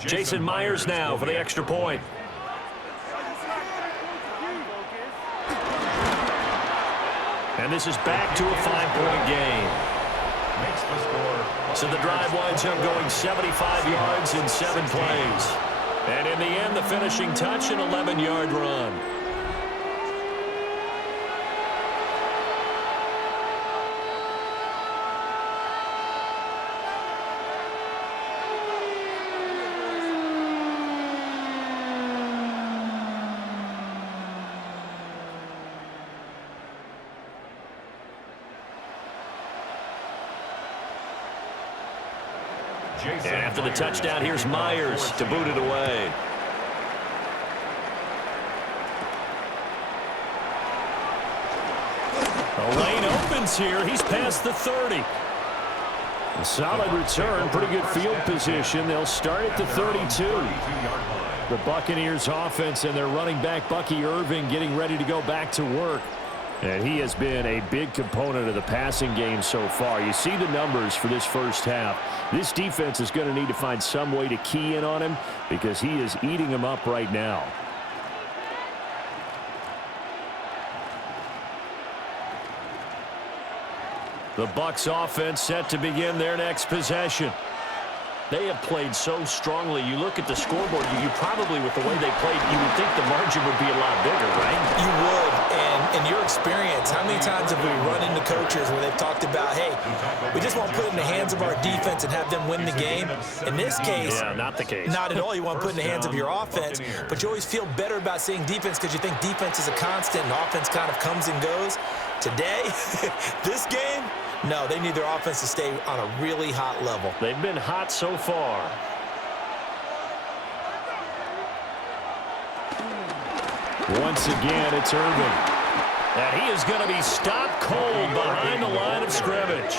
Jason Myers now for the extra point. And this is back to a 5-point game. Makes the score. So the drive winds up going 75 yards in 7 plays. And in the end, the finishing touch, an 11-yard run. And after the touchdown, here's Myers to boot it away. The lane opens here. He's past the 30. A solid return, pretty good field position. They'll start at the 32. The Buccaneers offense and their running back, Bucky Irving, getting ready to go back to work. And he has been a big component of the passing game so far. You see the numbers for this first half. This defense is going to need to find some way to key in on him because he is eating them up right now. The Bucs offense set to begin their next possession. They have played so strongly. You look at the scoreboard, you probably, with the way they played, you would think the margin would be a lot bigger, right? You would. And in your experience, how many times have we run into coaches where they've talked about, hey, we just want to put it in the hands of our defense and have them win the game? In this case, yeah, not the case. Not at all. You want to put it in the hands of your offense, but you always feel better about saying defense because you think defense is a constant and offense kind of comes and goes. Today, this game, no, they need their offense to stay on a really hot level. They've been hot so far. Once again, it's Irving. And he is going to be stopped cold behind the line of scrimmage.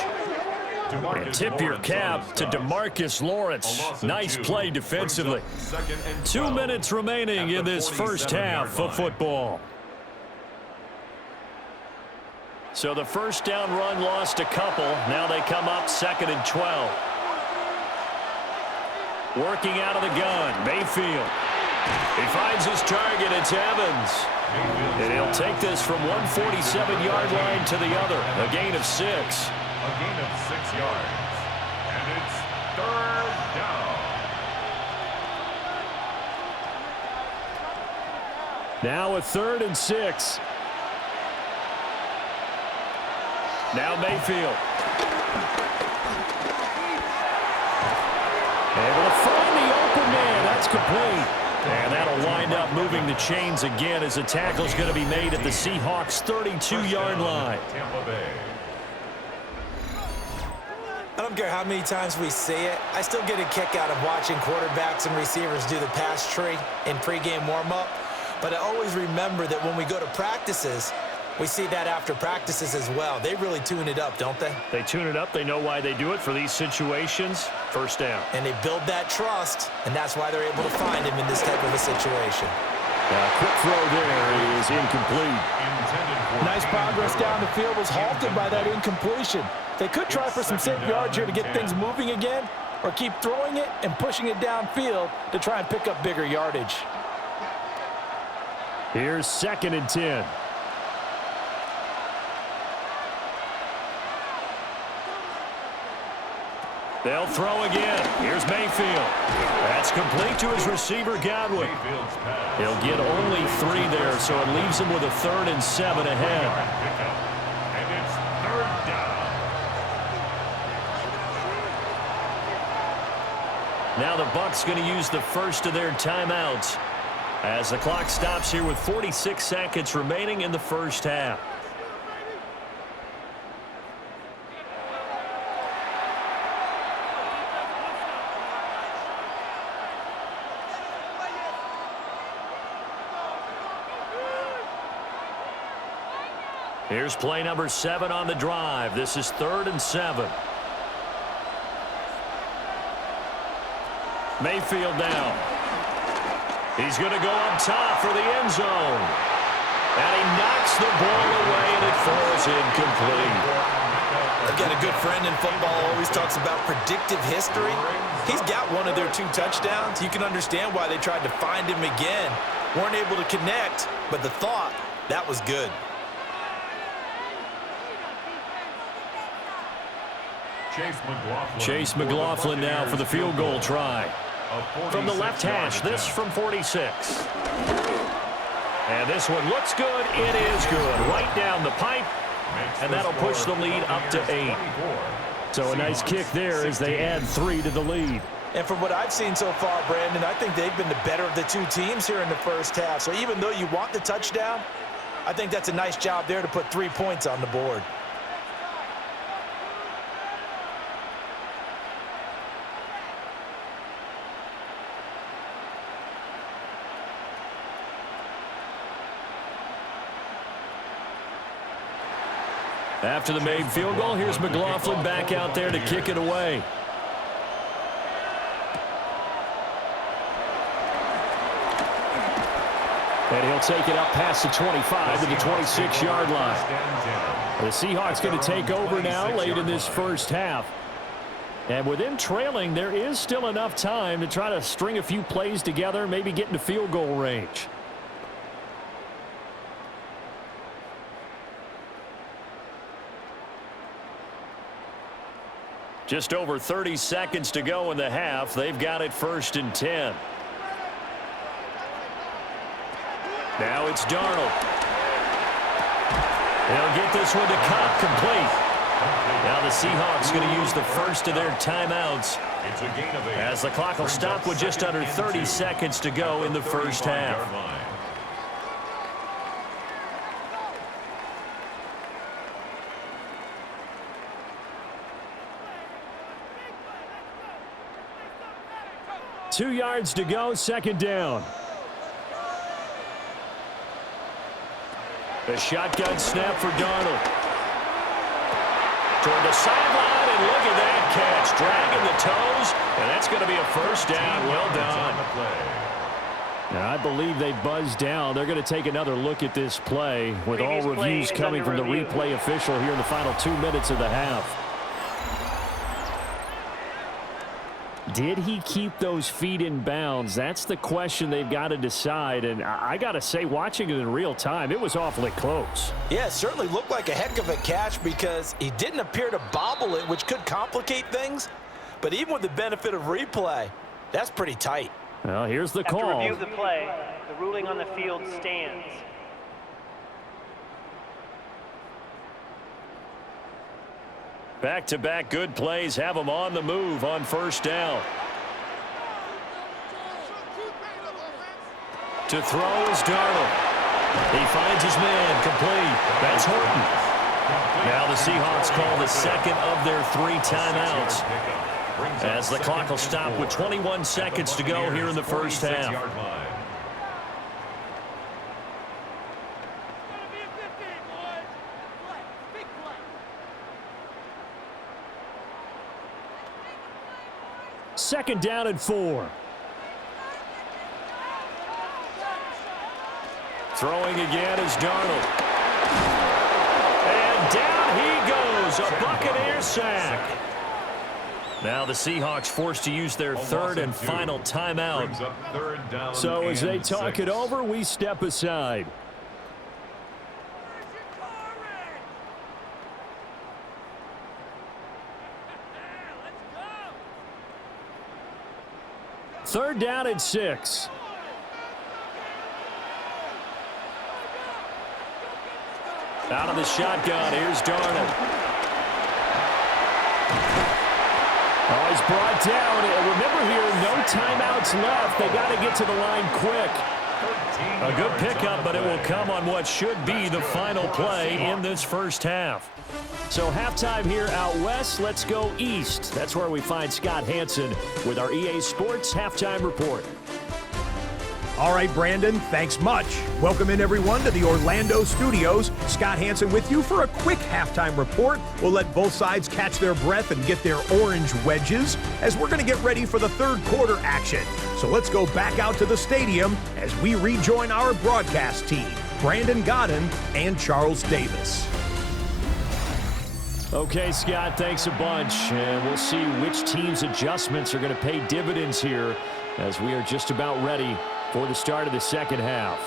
And tip your cap to DeMarcus Lawrence. Nice play defensively. 2 minutes remaining in this first half of football. So the first down run lost a couple. Now they come up 2nd and 12. Working out of the gun, Mayfield. He finds his target. It's Evans. And he'll take this from 147-yard line to the other. A gain of 6. A gain of 6 yards. And it's 3rd down. Now a 3rd and 6. Now Mayfield. Able to find the open man. That's complete. And that'll wind up moving the chains again as the tackle's going to be made at the Seahawks' 32-yard line. Tampa Bay. I don't care how many times we see it. I still get a kick out of watching quarterbacks and receivers do the pass tree in pregame warm-up. But I always remember that when we go to practices, we see that after practices as well. They really tune it up, don't they? They tune it up. They know why they do it for these situations. First down. And they build that trust, and that's why they're able to find him in this type of a situation. Quick throw there is incomplete. Nice progress down the field was halted by that incompletion. They could try for some safe yards here to get things moving again, or keep throwing it and pushing it downfield to try and pick up bigger yardage. Here's 2nd and 10. They'll throw again. Here's Mayfield. That's complete to his receiver, Godwin. He'll get only 3 there, so it leaves him with a 3rd and 7 ahead. And it's 3rd down. Now the Bucs going to use the first of their timeouts as the clock stops here with 46 seconds remaining in the first half. Here's play number 7 on the drive. This is 3rd and 7. Mayfield down. He's going to go up top for the end zone. And he knocks the ball away, and it falls incomplete. I've got a good friend in football, always talks about predictive history. He's got one of their 2 touchdowns. You can understand why they tried to find him again. Weren't able to connect, but the thought, that was good. Chase McLaughlin now for the field goal try. From the left hash, this from 46. And this one looks good. It is good. Right down the pipe. And that'll push the lead up to 8. So a nice kick there as they add 3 to the lead. And from what I've seen so far, Brandon, I think they've been the better of the 2 teams here in the first half. So even though you want the touchdown, I think that's a nice job there to put 3 points on the board. After the made field goal, here's McLaughlin back out there to kick it away. And he'll take it up past the 25 to the 26-yard line. The Seahawks going to take over now late in this first half. And with them trailing, there is still enough time to try to string a few plays together, maybe get into field goal range. Just over 30 seconds to go in the half. They've got it 1st and 10. Now it's Darnold. They'll get this one to Cobb, complete. Now the Seahawks going to use the first of their timeouts as the clock will stop with just under 30 seconds to go in the first half. Two yards to go, 2nd down. The shotgun snap for Darnold. Toward the sideline, and look at that catch. Dragging the toes, and that's going to be a 1st down. Well done. Now, I believe they buzzed down. They're going to take another look at this play with all reviews coming from the replay official here in the final 2 minutes of the half. Did he keep those feet in bounds? That's the question they've got to decide. And I got to say, watching it in real time, it was awfully close. Yeah, it certainly looked like a heck of a catch because he didn't appear to bobble it, which could complicate things. But even with the benefit of replay, that's pretty tight. Well, here's the call. After review of the play, the ruling on the field stands. Back-to-back good plays have them on the move on 1st down. To throw is Darnold. He finds his man, complete. That's Horton. Now the Seahawks call the second of their 3 timeouts, as the clock will stop with 21 seconds to go here in the first half. Second down and 4. Throwing again is Darnold. And down he goes, a Buccaneers sack. Now the Seahawks forced to use their third and final timeout. So as they talk it over, we step aside. Third down and 6. Out of the shotgun, here's Darnold. Oh, he's brought down. Remember here, no timeouts left. They got to get to the line quick. A good pickup, but it will come on what should be the final play in this first half. So halftime here out west. Let's go east. That's where we find Scott Hanson with our EA Sports Halftime Report. All right, Brandon, thanks much. Welcome in, everyone, to the Orlando studios. Scott Hanson with you for a quick halftime report. We'll let both sides catch their breath and get their orange wedges as we're going to get ready for the third quarter action. So let's go back out to the stadium as we rejoin our broadcast team, Brandon Godden and Charles Davis. Okay, Scott, thanks a bunch. And we'll see which team's adjustments are going to pay dividends here as we are just about ready for the start of the second half.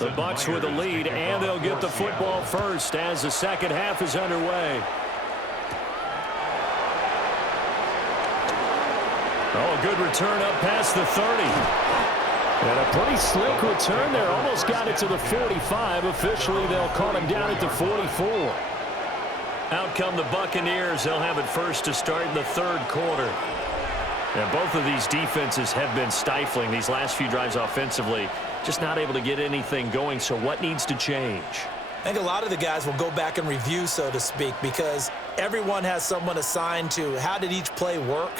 The Bucs with the lead, and they'll get the football first as the second half is underway. Oh, a good return up past the 30. And a pretty slick return there. Almost got it to the 45. Officially, they'll call him down at the 44. Out come the Buccaneers. They'll have it first to start in the third quarter. And both of these defenses have been stifling these last few drives offensively. Just not able to get anything going. So what needs to change? I think a lot of the guys will go back and review, so to speak, because everyone has someone assigned to how did each play work.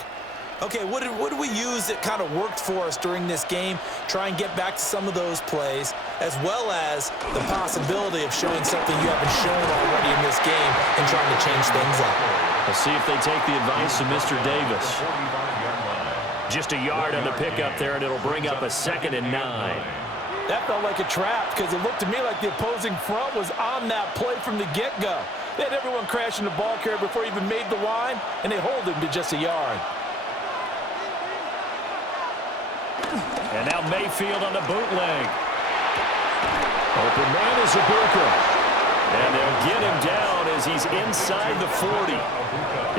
Okay, what did we use that kind of worked for us during this game? Try and get back to some of those plays, as well as the possibility of showing something you haven't shown already in this game and trying to change things up. We'll see if they take the advice of Mr. Davis. Just a yard on the pickup there, and it'll bring up a 2nd and 9. That felt like a trap because it looked to me like the opposing front was on that play from the get-go. They had everyone crashing the ball carrier before he even made the line, and they hold him to just a yard. And now Mayfield on the bootleg. Open man is Ibuka. And they'll get him down as he's inside the 40.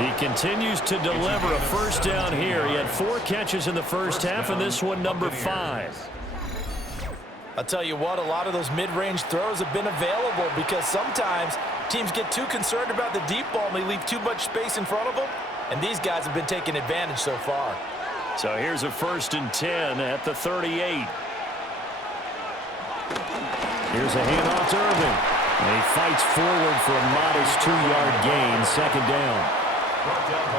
He continues to deliver a first down here. He had 4 catches in the first half, and this one number 5. I'll tell you what, a lot of those mid-range throws have been available because sometimes teams get too concerned about the deep ball and they leave too much space in front of them, and these guys have been taking advantage so far. So here's a 1st and 10 at the 38. Here's a handoff to Irving. And he fights forward for a modest 2-yard gain, 2nd down.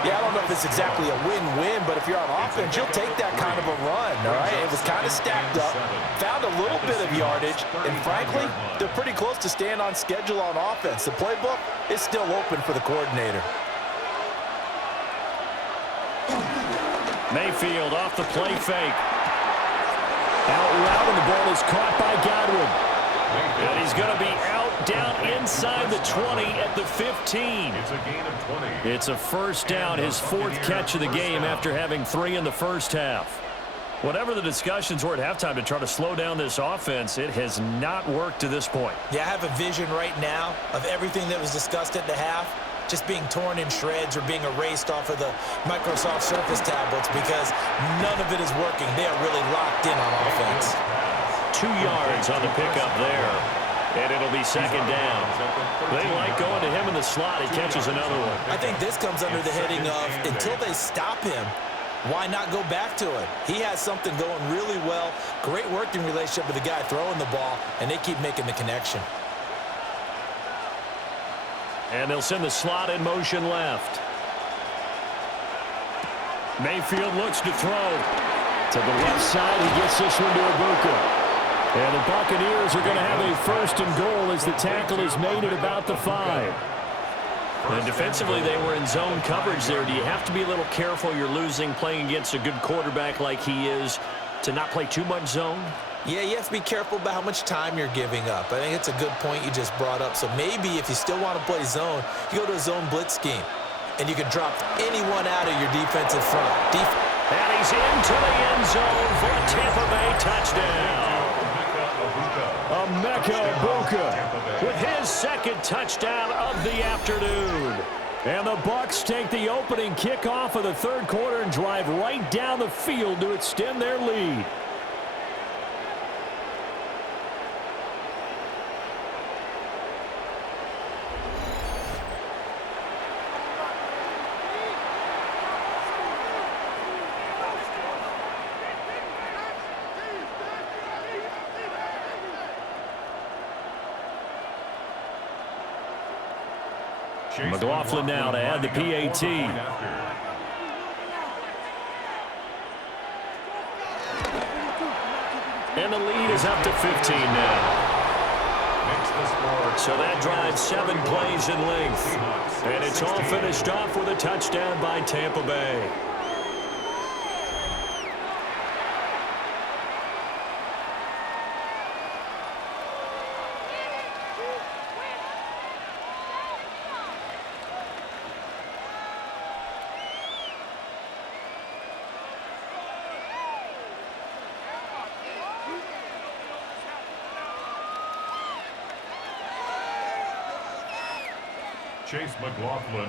Yeah, I don't know if it's exactly a win-win, but if you're on offense, you'll take that kind of a run, all right? It was kind of stacked up, found a little bit of yardage, and frankly, they're pretty close to staying on schedule on offense. The playbook is still open for the coordinator. Mayfield off the play fake. Out route, and the ball is caught by Godwin. And he's going to be out down inside the 20 at the 15. It's a gain of 20. It's a first down, his 4th catch of the game after having 3 in the first half. Whatever the discussions were at halftime to try to slow down this offense, it has not worked to this point. Yeah, I have a vision right now of everything that was discussed at the half just being torn in shreds or being erased off of the Microsoft Surface tablets because none of it is working. They are really locked in on offense. 2 yards on the pickup there. And it'll be second down. They like going to him in the slot. He catches another one. I think this comes under the heading of until they stop him, why not go back to it? He has something going really well. Great working relationship with the guy throwing the ball, and they keep making the connection. And they'll send the slot in motion left. Mayfield looks to throw. To the left side, he gets this one to Ibuka. And the Buccaneers are going to have a 1st and goal as the tackle is made at about the 5. And defensively, they were in zone coverage there. Do you have to be a little careful? You're losing playing against a good quarterback like he is to not play too much zone? Yeah, you have to be careful about how much time you're giving up. I think it's a good point you just brought up. So maybe if you still want to play zone, you go to a zone blitz scheme, and you can drop anyone out of your defensive front. And he's into the end zone for a Tampa Bay touchdown. Emeka Egbuka with his 2nd touchdown of the afternoon. And the Bucs take the opening kickoff of the 3rd quarter and drive right down the field to extend their lead. McLaughlin now to add the PAT. And the lead is up to 15 now. So that drives 7 plays in length. And it's all finished off with a touchdown by Tampa Bay.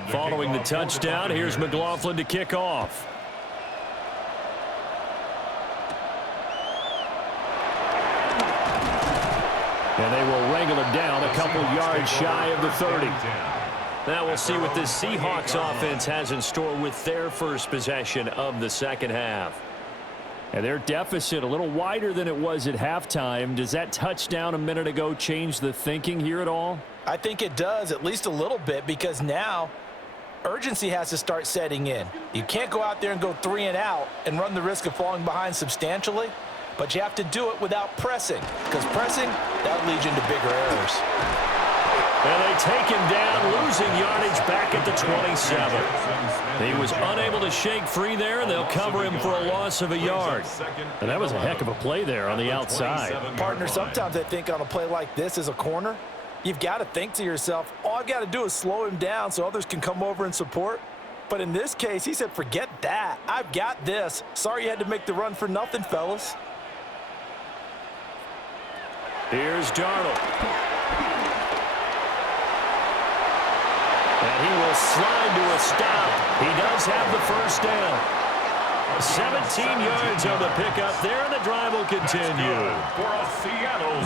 Following the touchdown, here's McLaughlin to kick off. And they will wrangle him down a couple yards shy of the 30. Now we'll see what this Seahawks offense has in store with their first possession of the 2nd half. And their deficit a little wider than it was at halftime. Does that touchdown a minute ago change the thinking here at all? I think it does, at least a little bit, because now urgency has to start setting in. You can't go out there and go 3 and out and run the risk of falling behind substantially, but you have to do it without pressing, because pressing, that leads you into bigger errors. And they take him down, losing yardage back at the 27. He was unable to shake free there, and they'll cover him for a loss of a yard. And that was a heck of a play there on the outside. Partner, sometimes I think on a play like this as a corner, you've got to think to yourself, all I've got to do is slow him down so others can come over and support. But in this case, he said, forget that. I've got this. Sorry you had to make the run for nothing, fellas. Here's Darnold. And he will slide to a stop. He does have the 1st down. 17 yards on the pickup there, and the drive will continue.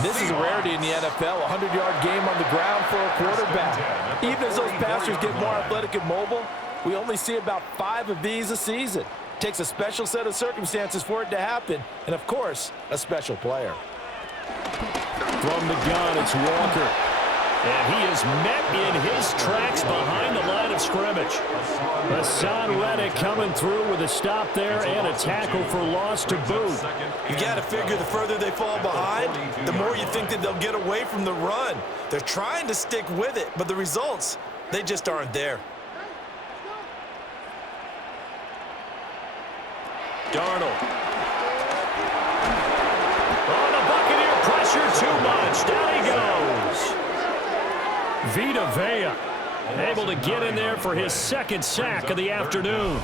This is a rarity in the NFL, a 100-yard game on the ground for a quarterback. Even as those passers get more athletic and mobile, we only see about 5 of these a season. It takes a special set of circumstances for it to happen, and of course, a special player. From the gun, it's Walker. And he is met in his tracks behind the line of scrimmage. Hassan Reddick coming through with a stop there and a tackle for loss to boot. You got to figure the further they fall behind, the more you think that they'll get away from the run. They're trying to stick with it, but the results, they just aren't there. Darnold. Oh, the Buccaneer pressure too much. Down he goes. Vita Vea able to get in there for his 2nd sack of the afternoon.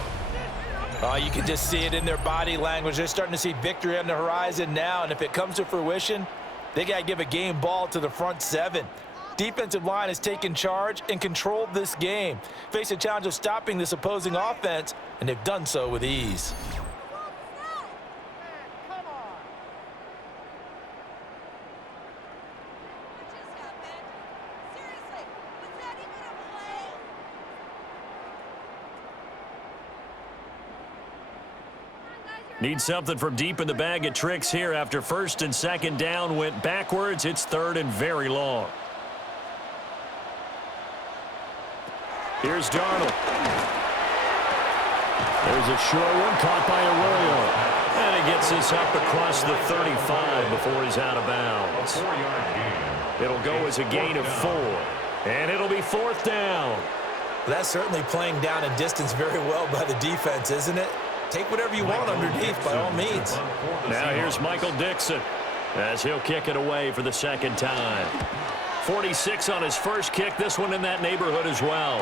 You can just see it in their body language. They're starting to see victory on the horizon now, and if it comes to fruition, they got to give a game ball to the front 7. Defensive line has taken charge and controlled this game. Face a challenge of stopping this opposing offense, and they've done so with ease. Need something from deep in the bag of tricks here after first and second down went backwards. It's third and very long. Here's Darnold. There's a short one caught by Arroyo. And he gets this up across the 35 before he's out of bounds. It'll go as a gain of 4. And it'll be fourth down. That's certainly playing down a distance very well by the defense, isn't it? Take whatever you want underneath, by all means. Now here's Michael Dixon as he'll kick it away for the second time. 46 on his first kick. This one in that neighborhood as well.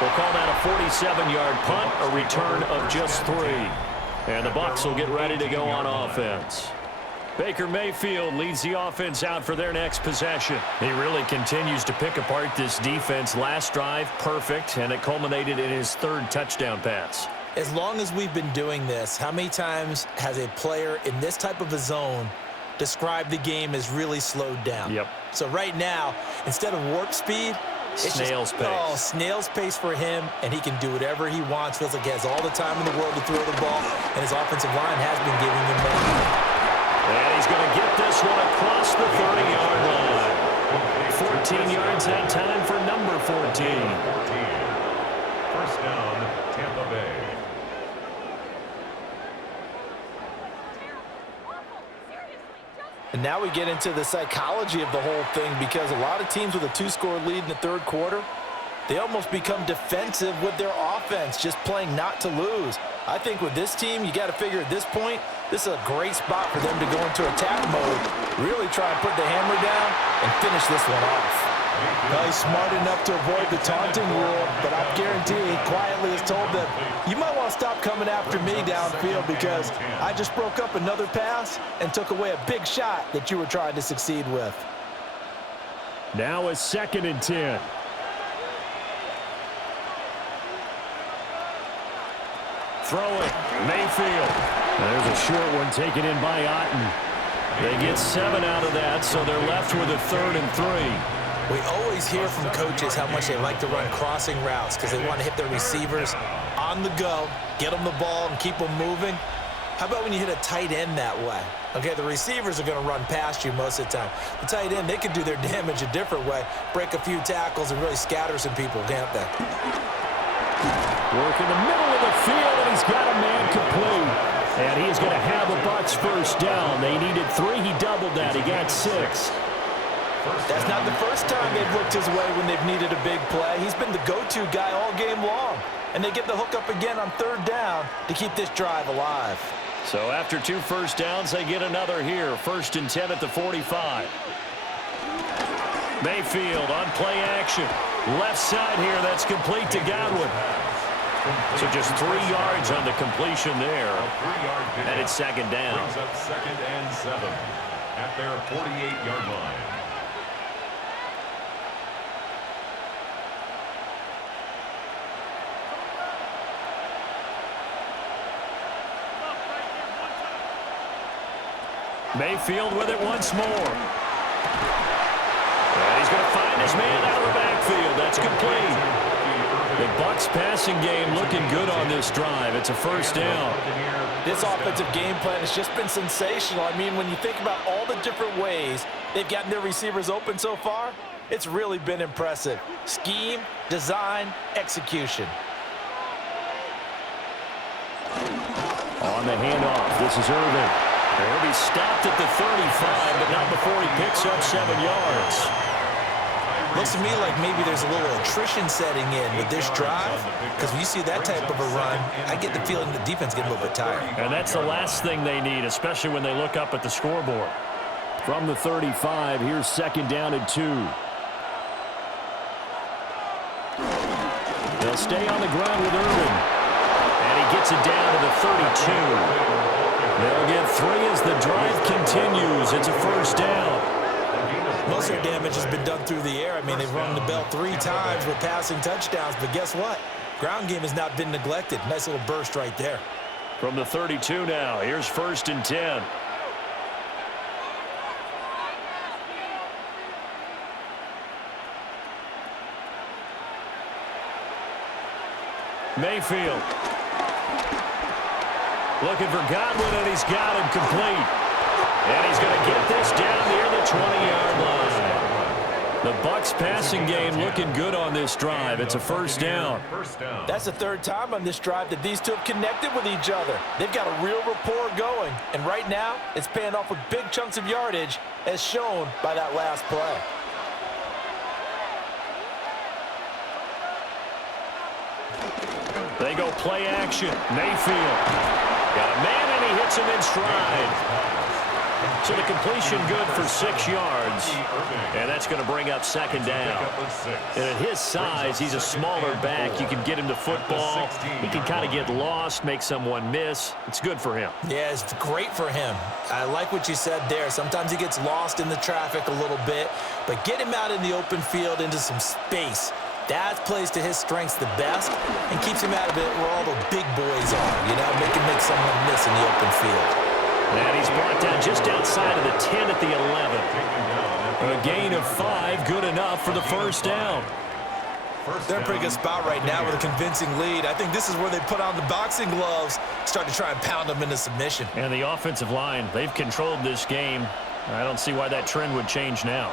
We'll call that a 47-yard punt, a return of just 3. And the Bucs will get ready to go on offense. Baker Mayfield leads the offense out for their next possession. He really continues to pick apart this defense. Last drive, perfect, and it culminated in his 3rd touchdown pass. As long as we've been doing this, how many times has a player in this type of a zone described the game as really slowed down? Yep. So right now, instead of warp speed, it's snail's pace. Oh, snail's pace for him, and he can do whatever he wants. Feels like he has all the time in the world to throw the ball, and his offensive line has been giving him that. And he's going to get this one across the 30-yard line. 14 yards that time for number 14. First down, Tampa Bay. And now we get into the psychology of the whole thing, because a lot of teams with a 2-score lead in the 3rd quarter, they almost become defensive with their offense, just playing not to lose. I think with this team, you got to figure at this point, this is a great spot for them to go into attack mode, really try and put the hammer down and finish this one off. Well, he's smart enough to avoid the taunting rule, but I guarantee he quietly has told them, you might want to stop coming after me downfield because I just broke up another pass and took away a big shot that you were trying to succeed with. Now a 2nd and 10. Throwing, Mayfield. There's a short one taken in by Otten. They get 7 out of that, so they're left with a 3rd and 3. We always hear from coaches how much they like to run crossing routes because they want to hit their receivers on the go, get them the ball, and keep them moving. How about when you hit a tight end that way? Okay, the receivers are going to run past you most of the time. The tight end, they can do their damage a different way, break a few tackles, and really scatter some people, can't they? Work in the middle of the field, and he's got a man complete. And he's going to have the Bucs first down. They needed 3. He doubled that. He got 6. That's not the first time they've looked his way when they've needed a big play. He's been the go-to guy all game long. And they get the hook up again on 3rd down to keep this drive alive. So after 2 first downs, they get another here. 1st and 10 at the 45. Mayfield on play action. Left side here, that's complete to Godwin. So just 3 yards on the completion there. And it's 2nd down. Brings up 2nd and 7 at their 48-yard line. Mayfield with it once more. And he's going to find his man out of the backfield. That's complete. The Bucs passing game looking good on this drive. It's a first down. This offensive game plan has just been sensational. I mean, when you think about all the different ways they've gotten their receivers open so far, it's really been impressive. Scheme, design, execution. On the handoff, this is Irvin. He'll be stopped at the 35, but not before he picks up 7 yards. Looks to me like maybe there's a little attrition setting in with this drive, because when you see that type of a run, I get the feeling the defense getting a little bit tired. And that's the last thing they need, especially when they look up at the scoreboard. From the 35, here's 2nd down and 2. They'll stay on the ground with Irvin. And he gets it down to the 32. They'll get 3 as the drive continues. It's a first down. Most of their damage has been done through the air. I mean, they've rung the bell 3 times with passing touchdowns, but guess what? Ground game has not been neglected. Nice little burst right there. From the 32 now, here's 1st and 10. Mayfield. Looking for Godwin, and he's got him complete. And he's going to get this down near the 20-yard line. The Bucs passing game looking good on this drive. It's a first down. That's the third time on this drive that these two have connected with each other. They've got a real rapport going. And right now, it's paying off with big chunks of yardage, as shown by that last play. They go play action. Mayfield. Got a man, and he hits him in stride. So the completion good for 6 yards. And that's going to bring up second down. And at his size, he's a smaller back. You can get him to football. He can kind of get lost, make someone miss. It's good for him. Yeah, it's great for him. I like what you said there. Sometimes he gets lost in the traffic a little bit. But get him out in the open field into some space. That plays to his strengths the best and keeps him out of it where all the big boys are, you know, make someone miss in the open field. And he's brought down just outside of the 10 at the 11. A gain of 5, good enough for the first down. They're in a pretty good spot right now with a convincing lead. I think this is where they put on the boxing gloves, start to try and pound them into submission. And the offensive line, they've controlled this game. I don't see why that trend would change now.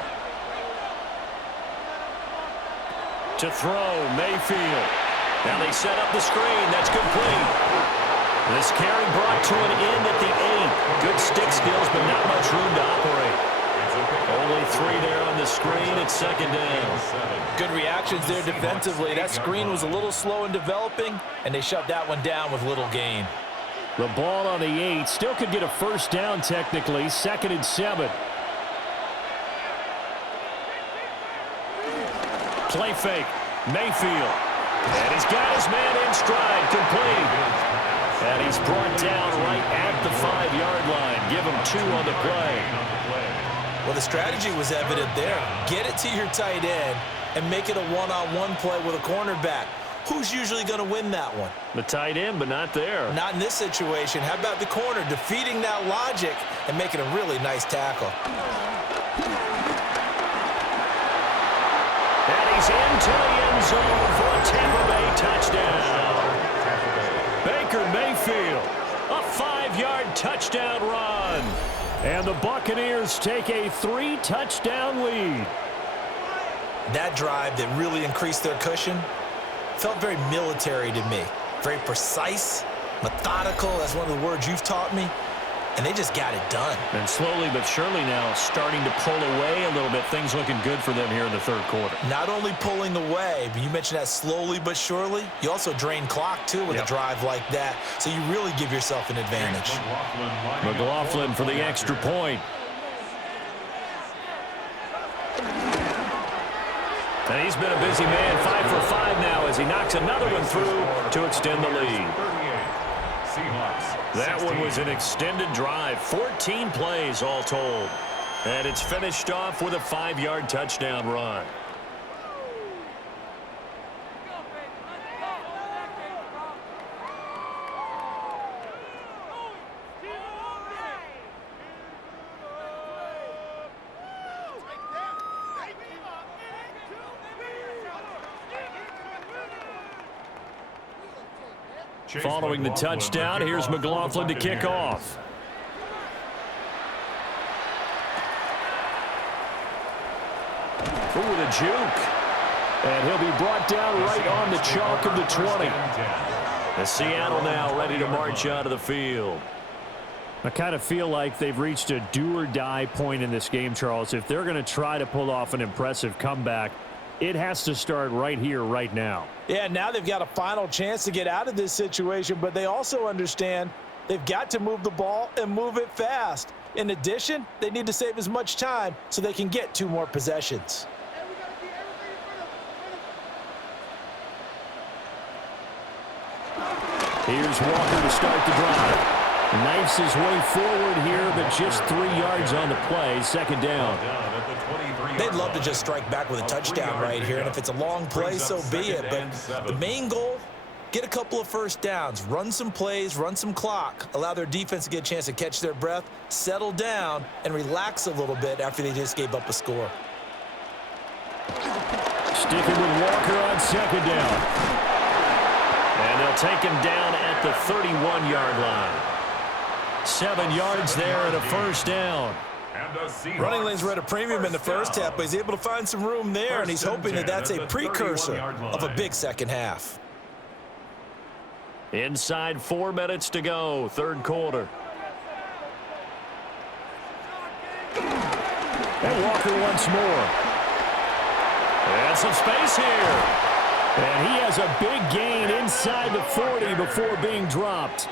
To throw, Mayfield. Now they set up the screen. That's complete. This carry brought to an end at the 8. Good stick skills, but not much room to operate. Only 3 there on the screen. It's second down. Good reactions there defensively. That screen was a little slow in developing, and they shut that one down with little gain. The ball on the 8. Still could get a first down technically. 2nd and 7. Play fake. Mayfield. And he's got his man in stride. Complete. And he's brought down right at the 5-yard line. Give him 2 on the play. Well, the strategy was evident there. Get it to your tight end and make it a one-on-one play with a cornerback. Who's usually going to win that one? The tight end, but not there. Not in this situation. How about the corner defeating that logic and making a really nice tackle? And he's into the end zone for a Tampa Bay touchdown. Baker Mayfield, a 5-yard touchdown run. And the Buccaneers take a 3-touchdown lead. That drive that really increased their cushion felt very military to me. Very precise, methodical. That's one of the words you've taught me. And they just got it done. And slowly but surely now starting to pull away a little bit. Things looking good for them here in the third quarter. Not only pulling away, but you mentioned that slowly but surely. You also drain clock, too, with a drive like that. So you really give yourself an advantage. McLaughlin for the extra point. And he's been a busy man, 5 for 5 now as he knocks another one through to extend the lead. That one was an extended drive, 14 plays all told. And it's finished off with a 5-yard touchdown run. Following the touchdown, here's McLaughlin to kick off. Ooh, the juke. And he'll be brought down right on the chalk of the 20. The Seattle now ready to march out of the field. I kind of feel like they've reached a do-or-die point in this game, Charles. If they're going to try to pull off an impressive comeback, it has to start right here, right now. Yeah, now they've got a final chance to get out of this situation, but they also understand they've got to move the ball and move it fast. In addition, they need to save as much time so they can get 2 more possessions. Here's Walker to start the drive. Knifes his way forward here, but just 3 yards on the play. Second down. They'd love to just strike back with a touchdown right here, and if it's a long play, so be it. But the main goal, get a couple of first downs, run some plays, run some clock, allow their defense to get a chance to catch their breath, settle down, and relax a little bit after they just gave up a score. Sticking with Walker on second down. And they'll take him down at the 31-yard line. 7 yards there and a first down. Running lanes were at a premium in the first half, but he's able to find some room there, and he's hoping that that's a precursor of a big second half. Inside 4 minutes to go, third quarter. And Walker once more. And some space here. And he has a big gain inside the 40 before being dropped.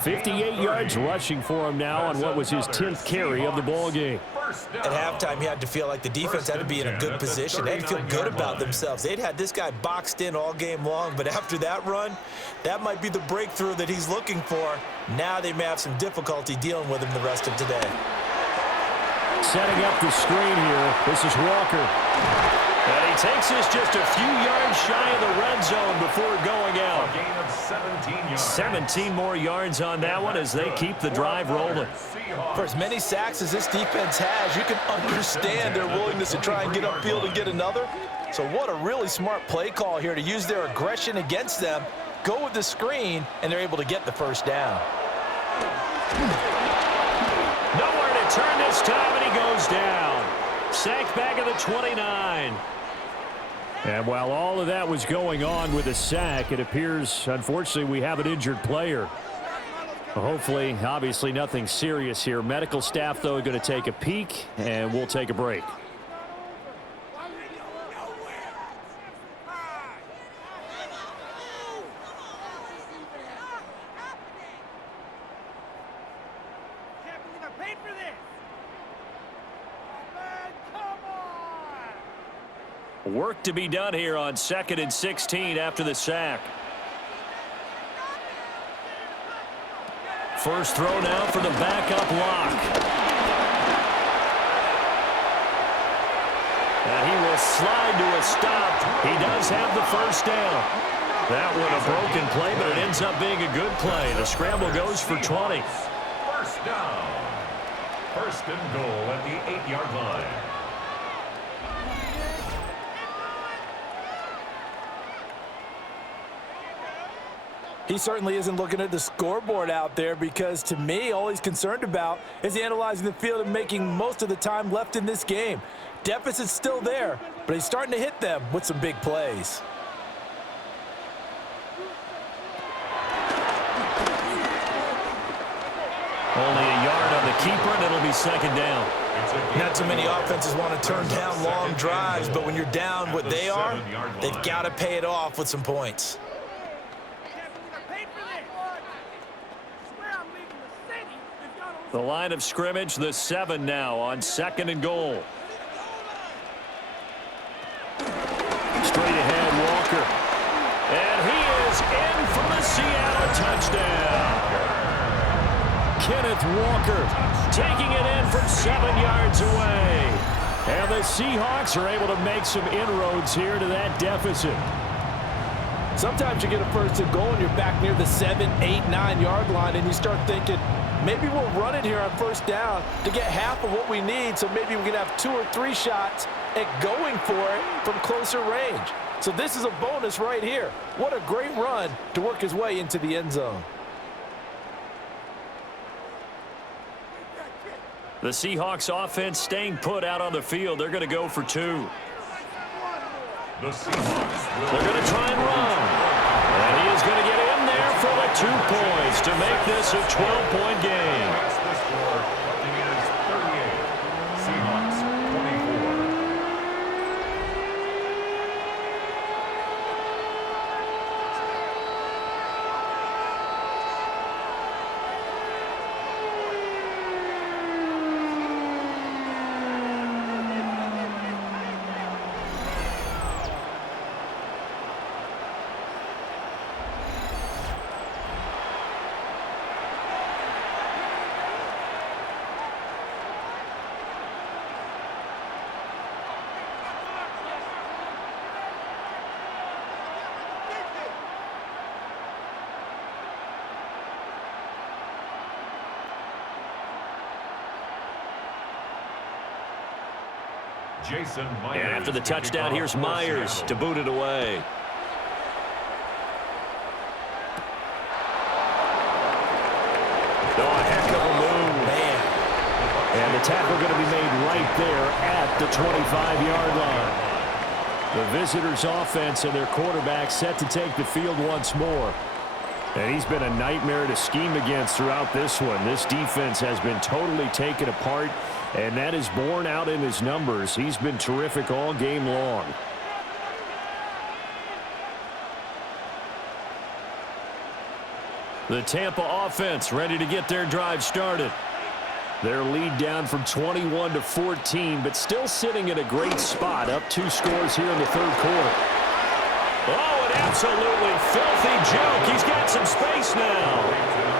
58 yards rushing for him now on what was his 10th carry of the ball game. At halftime, he had to feel like the defense had to be in a good position. They had to feel good about themselves. They'd had this guy boxed in all game long, but after that run, that might be the breakthrough that he's looking for. Now they may have some difficulty dealing with him the rest of today. Setting up the screen here, this is Walker. And he takes this just a few yards shy of the red zone before going out. A gain of 17 yards. 17 more yards on that one as they keep the drive rolling. For as many sacks as this defense has, you can understand their willingness to try and get upfield and get another. So what a really smart play call here to use their aggression against them, go with the screen, and they're able to get the first down. Nowhere to turn this time, and he goes down. Sacked back at the 29. And while all of that was going on with a sack, it appears, unfortunately, we have an injured player. Hopefully, obviously, nothing serious here. Medical staff, though, are going to take a peek, and we'll take a break. Work to be done here on 2nd and 16 after the sack. First throw now for the backup lock. And he will slide to a stop. He does have the first down. That one a broken play, but it ends up being a good play. The scramble goes for 20. First down. First and goal at the 8-yard line. He certainly isn't looking at the scoreboard out there because, to me, all he's concerned about is analyzing the field and making most of the time left in this game. Deficit's still there, but he's starting to hit them with some big plays. Only a yard on the keeper, and it'll be second down. Not too many offenses want to turn down long drives, but when you're down what they are, they've got to pay it off with some points. The line of scrimmage, the 7 now on 2nd and goal. Straight ahead, Walker. And he is in for the Seattle touchdown. Kenneth Walker taking it in from 7 yards away. And the Seahawks are able to make some inroads here to that deficit. Sometimes you get a first and goal and you're back near the 7, 8, 9-yard line, and you start thinking, maybe we'll run it here on first down to get half of what we need, so maybe we can have 2 or 3 shots at going for it from closer range. So this is a bonus right here. What a great run to work his way into the end zone. The Seahawks offense staying put out on the field. They're going to go for 2. The Seahawks They're going to try and run. And he is going to get in there for the 2 points to make this a 12-point game. That's the score. Buccaneers 38. Seahawks 24. And after the touchdown, here's Myers to boot it away. tackle going to be made right there at the 25-yard line. The visitors' offense and their quarterback set to take the field once more. And he's been a nightmare to scheme against throughout this one. This defense has been totally taken apart, and that is borne out in his numbers. He's been terrific all game long. The Tampa offense ready to get their drive started. Their lead down from 21 to 14, but still sitting in a great spot, up 2 scores here in the third quarter. Oh, an absolutely filthy joke. He's got some space now.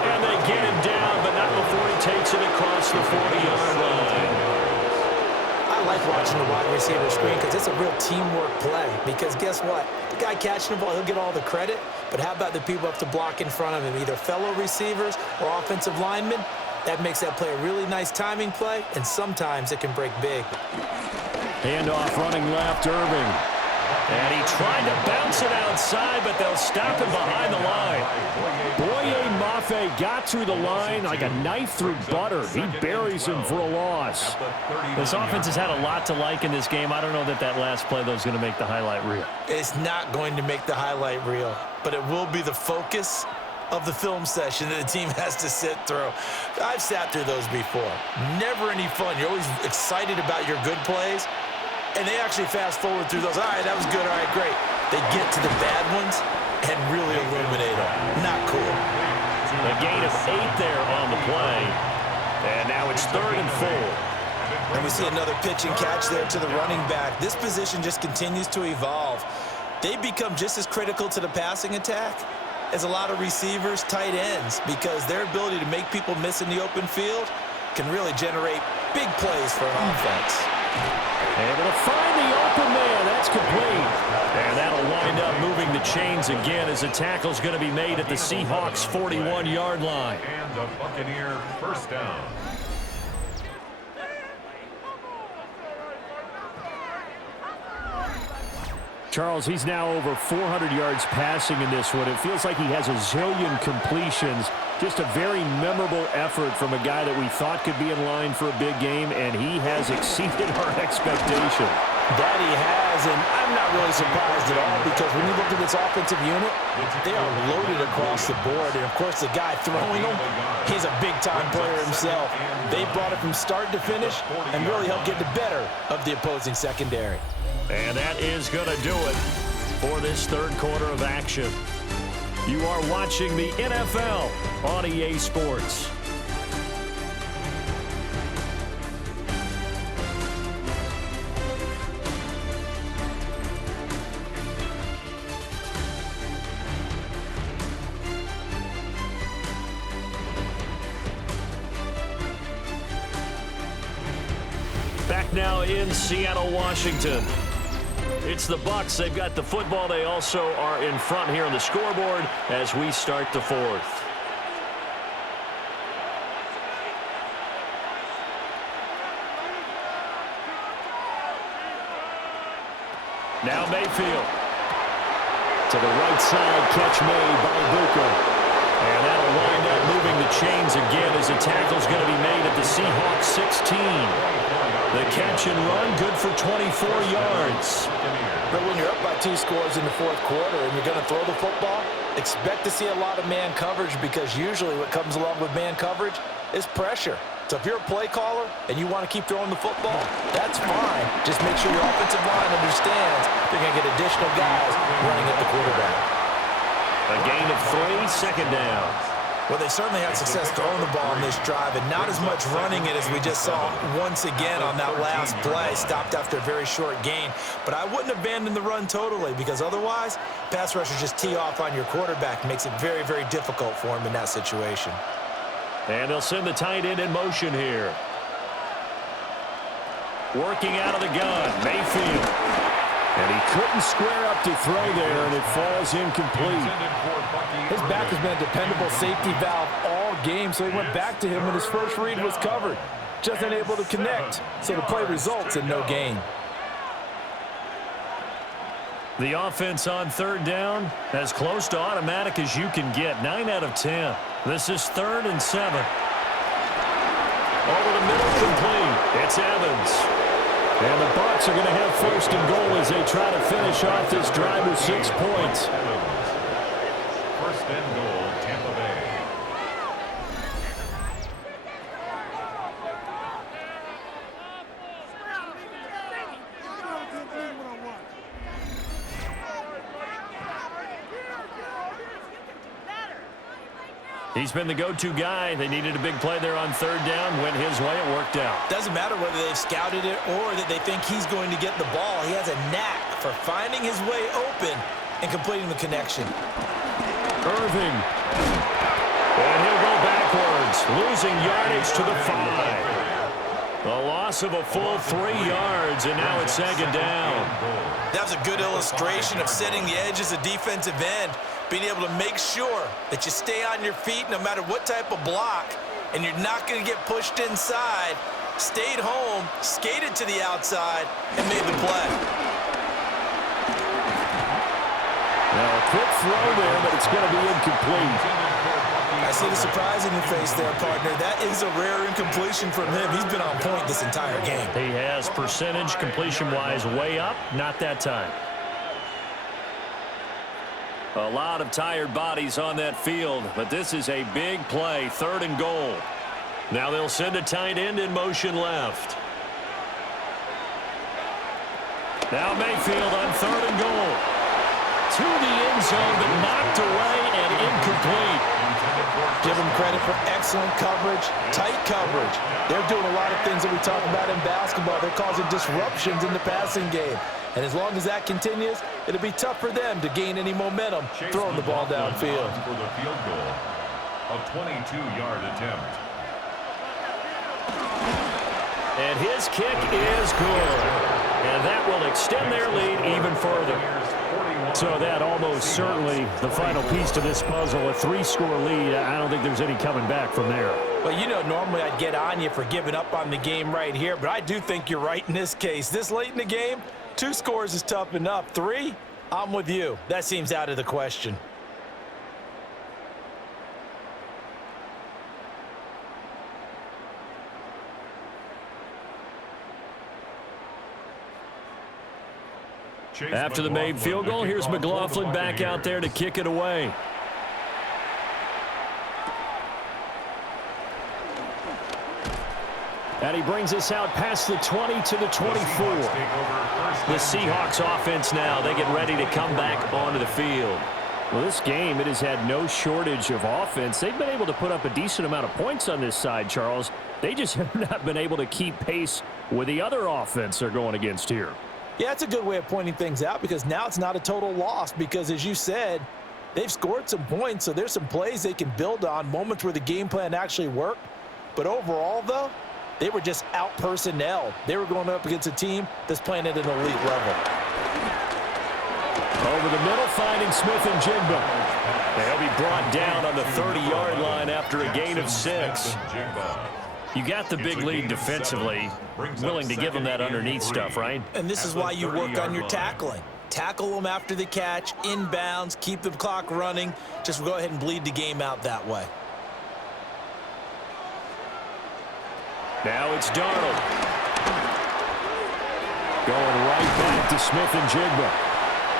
And they get him down, but not before he takes it across the 40-yard line. I like watching the wide receiver screen because it's a real teamwork play. Because guess what? The guy catching the ball, he'll get all the credit. But how about the people up to block in front of him, either fellow receivers or offensive linemen? That makes that play a really nice timing play, and sometimes it can break big. Handoff running left, Irving. And he tried to bounce it outside, but they'll stop him behind the line. Boye Mafe got through the line like a knife through butter. He buries him for a loss. This offense has had a lot to like in this game. I don't know that last play, though, is going to make the highlight reel. It's not going to make the highlight reel, but it will be the focus of the film session that the team has to sit through. I've sat through those before. Never any fun. You're always excited about your good plays, and they actually fast forward through those. All right, that was good. All right, great. They get to the bad ones and really illuminate them. Not cool. A gain of 8 there on the play. And now it's 3rd and 4. And we see another pitch and catch there to the running back. This position just continues to evolve. They become just as critical to the passing attack as a lot of receivers, tight ends, because their ability to make people miss in the open field can really generate big plays for an offense. Able to find the open man. That's complete. And that'll wind up moving the chains again as the tackle's going to be made at the Seahawks' 41-yard line. And a Buccaneer first down. Charles, he's now over 400 yards passing in this one. It feels like he has a zillion completions. Just a very memorable effort from a guy that we thought could be in line for a big game, and he has exceeded our expectation. That he has, and I'm not really surprised at all because when you look at this offensive unit, they are loaded across the board. And, of course, the guy throwing them, he's a big-time player himself. They brought it from start to finish and really helped get the better of the opposing secondary. And that is going to do it for this third quarter of action. You are watching the NFL on EA Sports. Back now in Seattle, Washington. It's the Bucs. They've got the football. They also are in front here on the scoreboard as we start the fourth. Now Mayfield. To the right side, catch made by Buka. And that'll wind up moving the chains again as the tackle's going to be made at the Seahawks 16. The catch and run, good for 24 yards. But when you're up by 2 scores in the fourth quarter and you're going to throw the football, expect to see a lot of man coverage because usually what comes along with man coverage is pressure. So if you're a play caller and you want to keep throwing the football, that's fine. Just make sure your offensive line understands they're going to get additional guys running at the quarterback. A gain of 3, second down. Well, they certainly had success throwing the ball on this drive, and not as much running it as we just saw once again on that last play. Stopped after a very short gain. But I wouldn't abandon the run totally because otherwise, pass rushers just tee off on your quarterback. Makes it very, very difficult for him in that situation. And they'll send the tight end in motion here. Working out of the gun, Mayfield. And he couldn't square up to throw there, and it falls incomplete. His back has been a dependable safety valve all game, so he went back to him when his first read was covered. Just unable to connect, so the play results in no gain. The offense on third down, as close to automatic as you can get, 9 out of 10. This is 3rd and 7. Over the middle, complete. It's Evans. And the Bucs are going to have first and goal as they try to finish off this drive with 6 points. First and goal, Tampa Bay. He's been the go-to guy. They needed a big play there on third down. Went his way. It worked out. Doesn't matter whether they've scouted it or that they think he's going to get the ball. He has a knack for finding his way open and completing the connection. Irving. And he'll go backwards, losing yardage to the 5. A loss of a full 3 yards, and now it's second down. That was a good illustration of setting the edge as a defensive end, being able to make sure that you stay on your feet no matter what type of block, and you're not going to get pushed inside. Stayed home, skated to the outside, and made the play. Now a quick throw there, but it's going to be incomplete. I see the surprise in your face there, partner. That is a rare incompletion from him. He's been on point this entire game. He has percentage completion-wise way up, not that time. A lot of tired bodies on that field, but this is a big play, third and goal. Now they'll send a tight end in motion left. Now Mayfield on third and goal. To the end zone, but knocked away and incomplete. Give them credit for excellent coverage, tight coverage. They're doing a lot of things that we talk about in basketball. They're causing disruptions in the passing game. And as long as that continues, it'll be tough for them to gain any momentum throwing the ball downfield. For the field goal, a 22-yard attempt. And his kick is good. And that will extend their lead even further. So that almost certainly the final piece to this puzzle, a 3-score lead. I don't think there's any coming back from there. Well, you know, normally I'd get on you for giving up on the game right here, but I do think you're right in this case. This late in the game, 2 scores is tough enough. 3, I'm with you. That seems out of the question. After the made field goal, here's McLaughlin back out there to kick it away. And he brings us out past the 20 to the 24. The Seahawks offense now, they get ready to come back onto the field. Well, this game, it has had no shortage of offense. They've been able to put up a decent amount of points on this side, Charles. They just have not been able to keep pace with the other offense they're going against here. Yeah, it's a good way of pointing things out because now it's not a total loss because, as you said, they've scored some points, so there's some plays they can build on, moments where the game plan actually worked. But overall, though, they were just out-personnel. They were going up against a team that's playing at an elite level. Over the middle, finding Smith and Jigba. They'll be brought down on the 30-yard line after a gain of 6. You got the big lead defensively, willing to give them that underneath stuff, right? And this is why you work on your tackling. Tackle them after the catch, inbounds, keep the clock running. Just go ahead and bleed the game out that way. Now it's Darnold. Going right back to Smith and Jigba.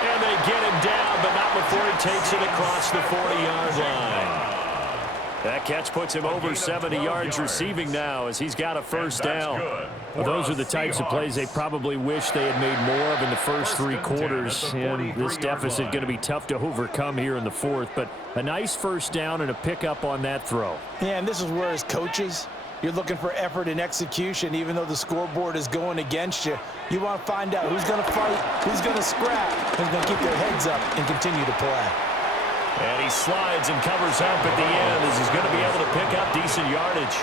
And they get him down, but not before he takes it across the 40-yard line. That catch puts him over 70 yards receiving now as he's got a first down. Well, those are the types of plays they probably wish they had made more of in the first 3 quarters. And this deficit going to be tough to overcome here in the 4th. But a nice first down and a pickup on that throw. Yeah, and this is where as coaches, you're looking for effort and execution even though the scoreboard is going against you. You want to find out who's going to fight, who's going to scrap, who's going to keep their heads up and continue to play. And he slides and covers up at the end as he's going to be able to pick up decent yardage.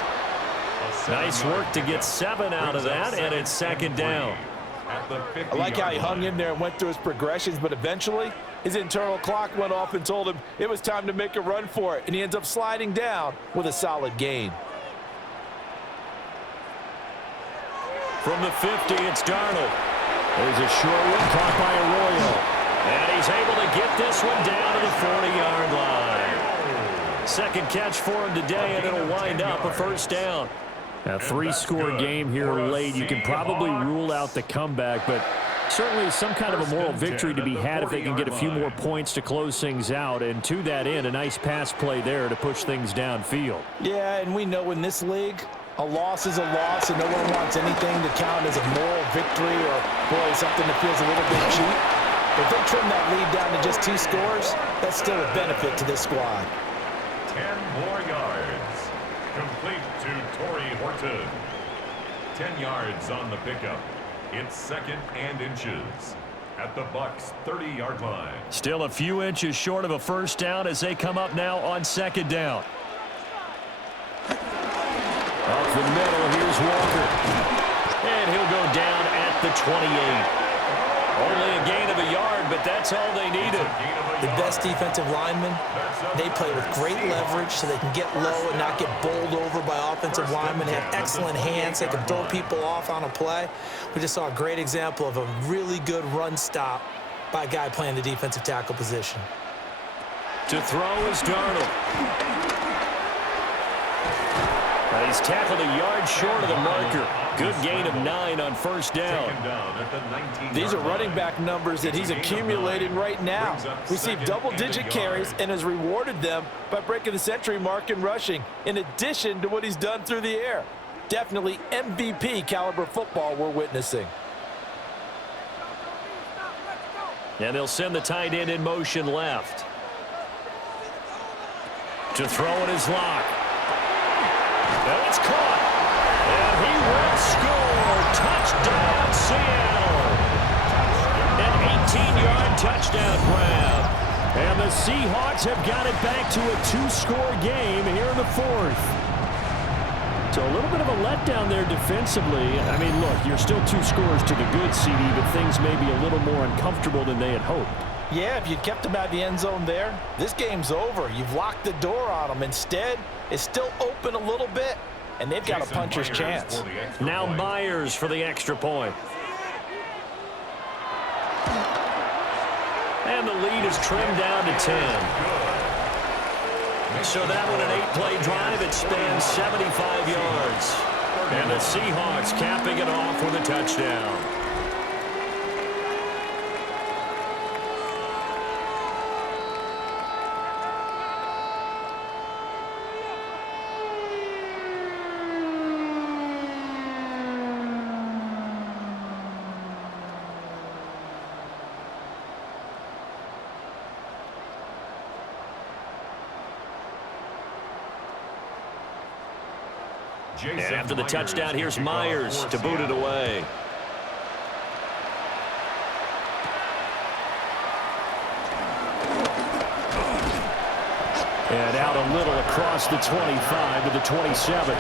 Nice work to get 7 out of that, and it's second down. I like how he hung in there and went through his progressions, but eventually his internal clock went off and told him it was time to make a run for it, and he ends up sliding down with a solid gain. From the 50, it's Darnold. There's a short one caught by Arroyo. And he's able to get this one down to the 40-yard line. Second catch for him today, and it'll wind up a first down. A three-score game here late. You can probably rule out the comeback, but certainly some kind of a moral victory to be had if they can get a few more points to close things out. And to that end, a nice pass play there to push things downfield. Yeah, and we know in this league, a loss is a loss, and no one wants anything to count as a moral victory or, boy, something that feels a little bit cheap. If they trim that lead down to just 2 scores, that's still a benefit to this squad. 10 more yards. Complete to Torrey Horton. 10 yards on the pickup. It's 2nd and inches at the Bucs' 30-yard line. Still a few inches short of a first down as they come up now on 2nd down. Up the middle, here's Walker. And he'll go down at the 28. Only a gain of a yard, but that's all they needed. The best defensive linemen, they play with great leverage so they can get low and not get bowled over by offensive linemen. They have excellent hands. They can throw people off on a play. We just saw a great example of a really good run stop by a guy playing the defensive tackle position. To throw is Darnold. He's tackled a yard short of the marker. Good gain of 9 on first down. These are running back numbers that he's accumulating right now. Received double-digit carries and has rewarded them by breaking the century mark in rushing, in addition to what he's done through the air. Definitely MVP caliber football we're witnessing. And they'll send the tight end in motion left. To throw it is Locke. And it's caught. And he will score. Touchdown, Seattle. An 18-yard touchdown grab. And the Seahawks have got it back to a 2-score game here in the 4th. So a little bit of a letdown there defensively. I mean, look, you're still 2 scores to the good, CD, but things may be a little more uncomfortable than they had hoped. Yeah, if you'd kept them out of the end zone there, this game's over. You've locked the door on them. Instead, it's still open a little bit, and they've got a puncher's chance. Now Myers for the extra point. And the lead is trimmed down to 10. So that one an 8-play drive. It spans 75 yards. And the Seahawks capping it off with a touchdown. And after the touchdown, here's Myers to boot it away. And out a little across the 25 to the 27.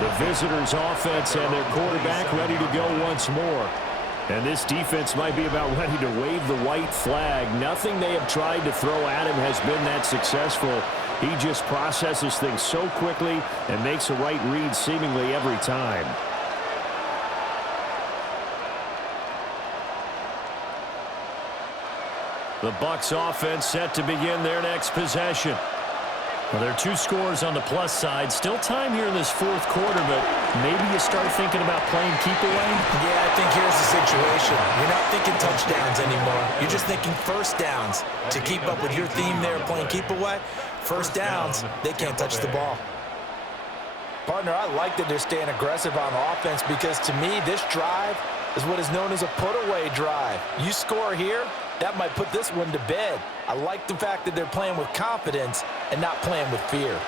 The visitors' offense and their quarterback ready to go once more. And this defense might be about ready to wave the white flag. Nothing they have tried to throw at him has been that successful. He just processes things so quickly and makes a right read seemingly every time. The Bucs offense set to begin their next possession. Well, there are 2 scores on the plus side. Still time here in this 4th quarter, but maybe you start thinking about playing keep away? Yeah, I think here's the situation. You're not thinking touchdowns anymore. You're just thinking first downs. To keep up with your theme there, playing keep away, first downs, they can't touch the ball. Partner, I like that they're staying aggressive on offense because to me, this drive is what is known as a put-away drive. You score here, that might put this one to bed. I like the fact that they're playing with confidence and not playing with fear.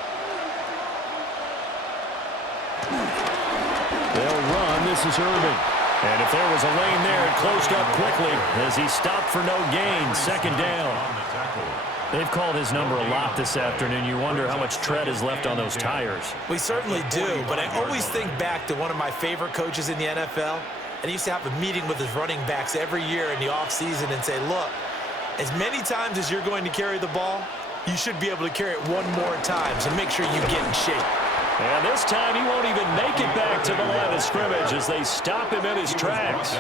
They'll run. This is Irving. And if there was a lane there, it closed up quickly as he stopped for no gain. 2nd down. They've called his number a lot this afternoon. You wonder how much tread is left on those tires. We certainly do, but I always think back to one of my favorite coaches in the NFL. And he used to have a meeting with his running backs every year in the offseason and say, look, as many times as you're going to carry the ball, you should be able to carry it one more time, so make sure you get in shape. And this time he won't even make it back to the line of scrimmage as they stop him in his tracks.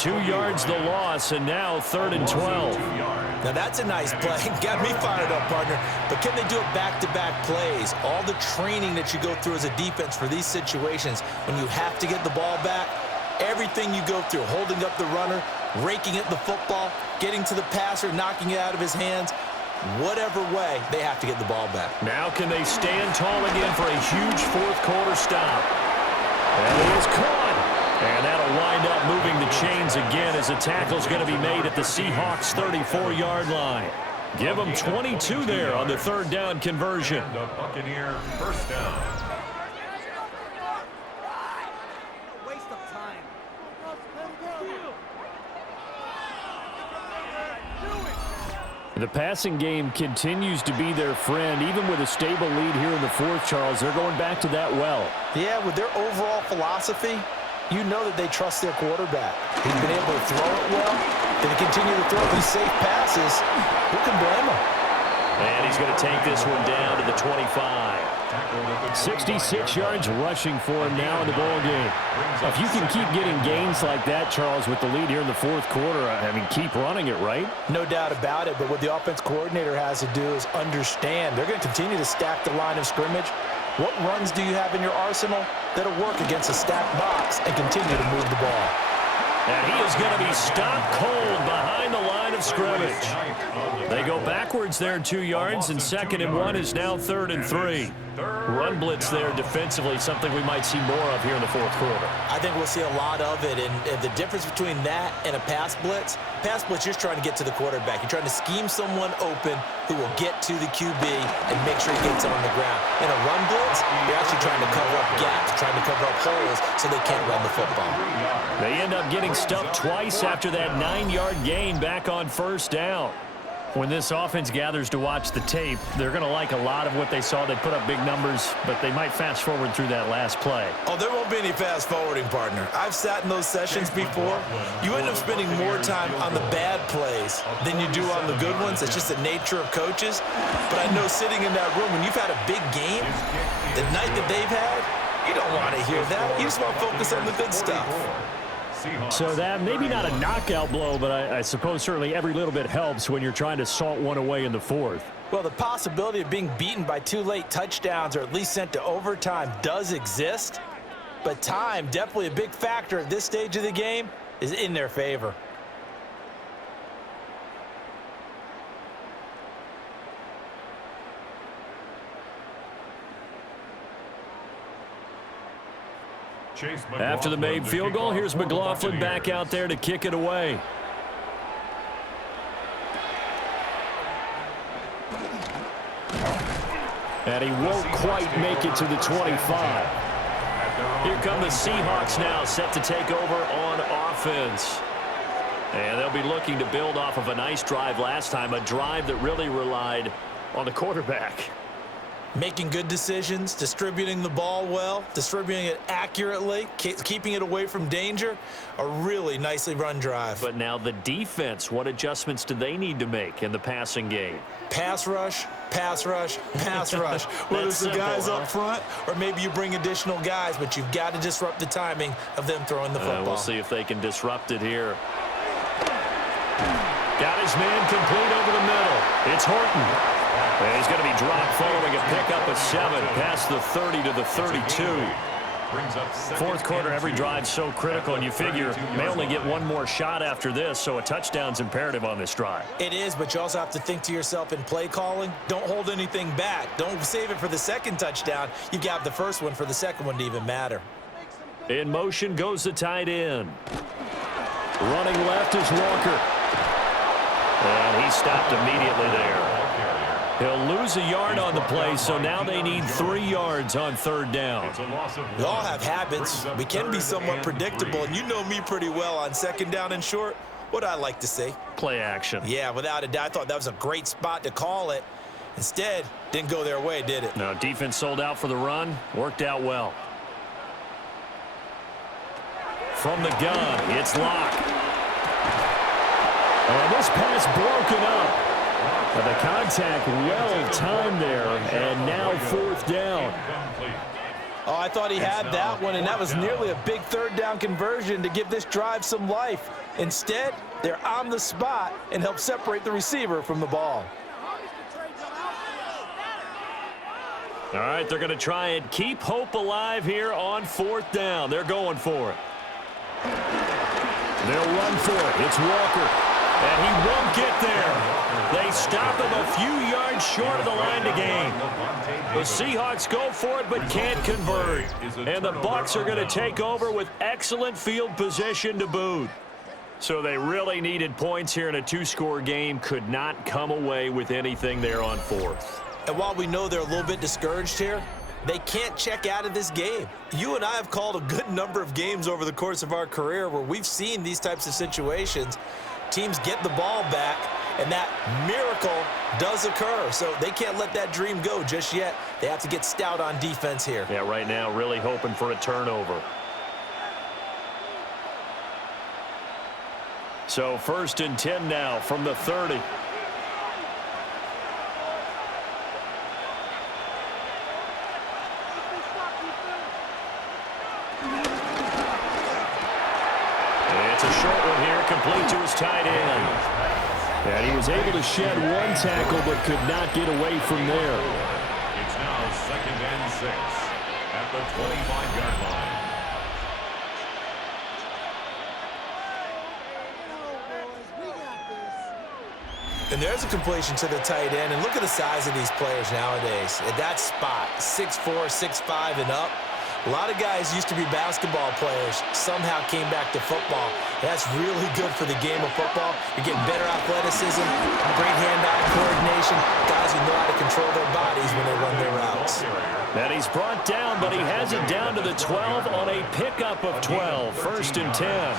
2 yards the loss, and now 3rd and 12. Now that's a nice play. Got me fired up, partner. But can they do it back-to-back plays? All the training that you go through as a defense for these situations, when you have to get the ball back, everything you go through, holding up the runner, raking at the football, getting to the passer, knocking it out of his hands, whatever way, they have to get the ball back. Now can they stand tall again for a huge fourth-quarter stop? And he is caught. And that'll wind up moving the chains again as the tackle's going to be made at the Seahawks' 34-yard line. Give them 22 there on the 3rd down conversion. The Buccaneer first down. The passing game continues to be their friend. Even with a stable lead here in the 4th, Charles, they're going back to that well. Yeah, with their overall philosophy, you know that they trust their quarterback. He's been able to throw it well. They continue to throw these safe passes. Who can blame him? And he's going to take this one down to the 25. 66 yards rushing for him now in the ball game. If you can keep getting gains like that, Charles, with the lead here in the 4th quarter, I mean, keep running it, right? No doubt about it, but what the offense coordinator has to do is understand. They're going to continue to stack the line of scrimmage. What runs do you have in your arsenal that'll work against a stacked box and continue to move the ball? And he is going to be stopped cold behind the line of scrimmage. They go backwards there 2 yards, and 2nd and 1 is now 3rd and 3. Run blitz there defensively, something we might see more of here in the 4th quarter. I think we'll see a lot of it, and the difference between that and a pass blitz, you're just trying to get to the quarterback. You're trying to scheme someone open who will get to the QB and make sure he gets on the ground. In a run blitz, you're actually trying to cover up gaps, trying to cover up holes so they can't run the football. They end up getting stuffed twice after that 9-yard gain back on 1st down. When this offense gathers to watch the tape, they're going to like a lot of what they saw. They put up big numbers, but they might fast forward through that last play. Oh, there won't be any fast forwarding, partner. I've sat in those sessions before. You end up spending more time on the bad plays than you do on the good ones. It's just the nature of coaches. But I know sitting in that room, when you've had a big game, the night that they've had, you don't want to hear that. You just want to focus on the good stuff. So that maybe not a knockout blow, but I suppose certainly every little bit helps when you're trying to salt one away in the 4th. Well, the possibility of being beaten by 2 late touchdowns or at least sent to overtime does exist, but time, definitely a big factor at this stage of the game, is in their favor. After the made field goal, here's McLaughlin back out there to kick it away. And he won't quite make it to the 25. Here come the Seahawks now, set to take over on offense. And they'll be looking to build off of a nice drive last time, a drive that really relied on the quarterback. Making good decisions, distributing the ball well, distributing it accurately, keeping it away from danger. A really nicely run drive. But now the defense, what adjustments do they need to make in the passing game? Pass rush, pass rush, pass rush. Whether it's the guys up front or maybe you bring additional guys, but you've got to disrupt the timing of them throwing the football. We'll see if they can disrupt it here. Got his man complete over the middle. It's Horton. And he's going to be dropped following a pickup of 7 past the 30 to the 32. 4th quarter, every drive's so critical, and you figure may only get one more shot after this, so a touchdown's imperative on this drive. It is, but you also have to think to yourself in play calling, don't hold anything back. Don't save it for the 2nd touchdown. You've got the 1st one for the 2nd one to even matter. In motion goes the tight end. Running left is Walker. And he stopped immediately there. He'll lose a yard on the play, so now they need 3 yards on 3rd down. We all have habits. We can be somewhat predictable, and you know me pretty well on 2nd down and short. What I like to see. Play action. Yeah, without a doubt. I thought that was a great spot to call it. Instead, didn't go their way, did it? No, defense sold out for the run. Worked out well. From the gun, it's Locke. And this pass broken up. But the contact well timed there, and now 4th down. Oh, I thought he had that one, and that was nearly a big third down conversion to give this drive some life. Instead, they're on the spot and help separate the receiver from the ball. All right, they're going to try and keep hope alive here on 4th down. They're going for it. They'll run for it. It's Walker. And he won't get there. They stop him a few yards short of the line to gain. The Seahawks go for it but can't convert. And the Bucs are going to take over with excellent field position to boot. So they really needed points here in a 2-score game. Could not come away with anything there on 4th. And while we know they're a little bit discouraged here, they can't check out of this game. You and I have called a good number of games over the course of our career where we've seen these types of situations. Teams get the ball back, and that miracle does occur. So they can't let that dream go just yet. They have to get stout on defense here. Yeah, right now really hoping for a turnover. So 1st and 10 now from the 30. It's a short one here, complete to his tight end. And he was able to shed one tackle but could not get away from there. It's now 2nd and 6 at the 25-yard line. And there's a completion to the tight end. And look at the size of these players nowadays. At that spot, 6'4", 6'5", and up. A lot of guys used to be basketball players, somehow came back to football. That's really good for the game of football. You're getting better athleticism, great hand-eye coordination, guys who know how to control their bodies when they run their routes. And he's brought down, but he has it down to the 12 on a pickup of 12. 1st and 10.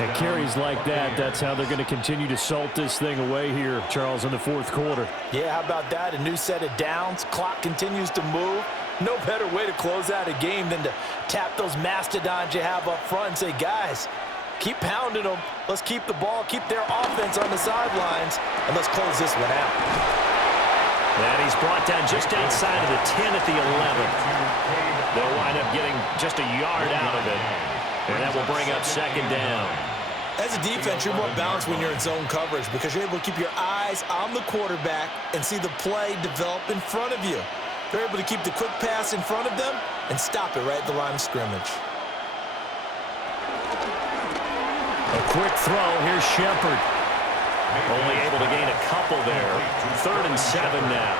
And carries like that, that's how they're going to continue to salt this thing away here, Charles, in the 4th quarter. Yeah, how about that? A new set of downs. Clock continues to move. No better way to close out a game than to tap those mastodons you have up front and say, guys, keep pounding them. Let's keep the ball, keep their offense on the sidelines, and let's close this one out. And he's brought down just outside of the 10 at the 11. They'll wind up getting just a yard out of it. And that will bring up 2nd down. As a defense, you're more balanced when you're in zone coverage because you're able to keep your eyes on the quarterback and see the play develop in front of you. They're able to keep the quick pass in front of them and stop it right at the line of scrimmage. A quick throw. Here's Shepard. Only able to gain a couple there. 3rd and 7 now.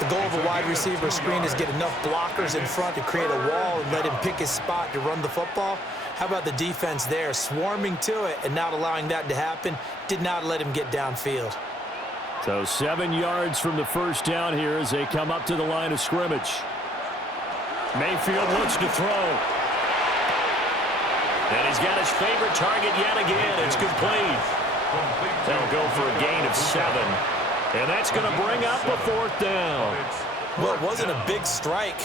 The goal of a wide receiver screen is get enough blockers in front to create a wall and let him pick his spot to run the football. How about the defense there, swarming to it and not allowing that to happen? Did not let him get downfield. So 7 yards from the 1st down here as they come up to the line of scrimmage. Mayfield looks to throw. And he's got his favorite target yet again. It's complete. They'll go for a gain of 7. And that's going to bring up a 4th down. Well, it wasn't a big strike,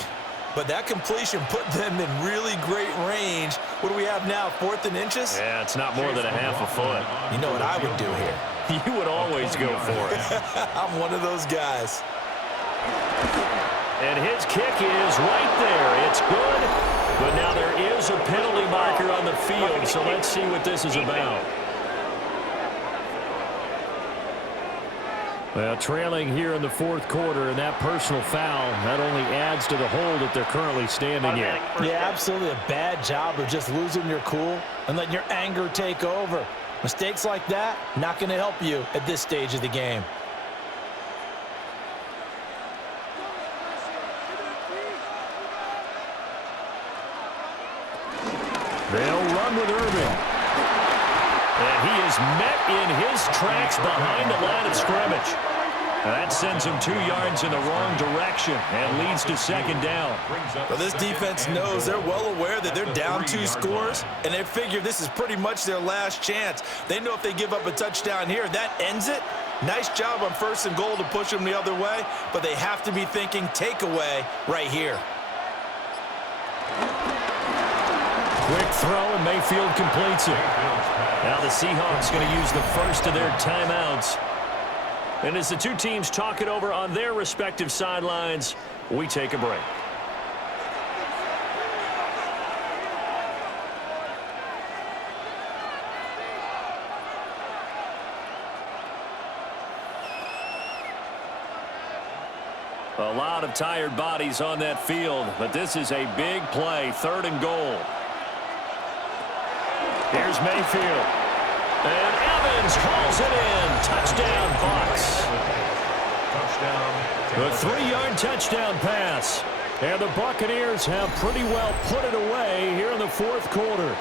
but that completion put them in really great range. What do we have now, 4th and inches? Yeah, it's not more than a half a foot. You know what I would do here? You would always go for it. I'm one of those guys. And his kick is right there. It's good, but now there is a penalty marker on the field, so let's see what this is about. Well, trailing here in the 4th quarter, and that personal foul, that only adds to the hole that they're currently standing in. Yeah, absolutely a bad job of just losing your cool and letting your anger take over. Mistakes like that, not going to help you at this stage of the game. They'll run with Irving. And he is met in his tracks behind the line of scrimmage. And that sends him 2 yards in the wrong direction and leads to 2nd down. Well, this defense knows they're well aware that they're down 2 scores, and they figure this is pretty much their last chance. They know if they give up a touchdown here, that ends it. Nice job on 1st and goal to push them the other way, but they have to be thinking takeaway right here. Quick throw, and Mayfield completes it. Now the Seahawks going to use the first of their timeouts. And as the two teams talk it over on their respective sidelines, we take a break. A lot of tired bodies on that field, but this is a big play, 3rd and goal. Here's Mayfield. And Evans hauls it in. Touchdown, Bucs. A 3-yard touchdown pass. And the Buccaneers have pretty well put it away here in the 4th quarter.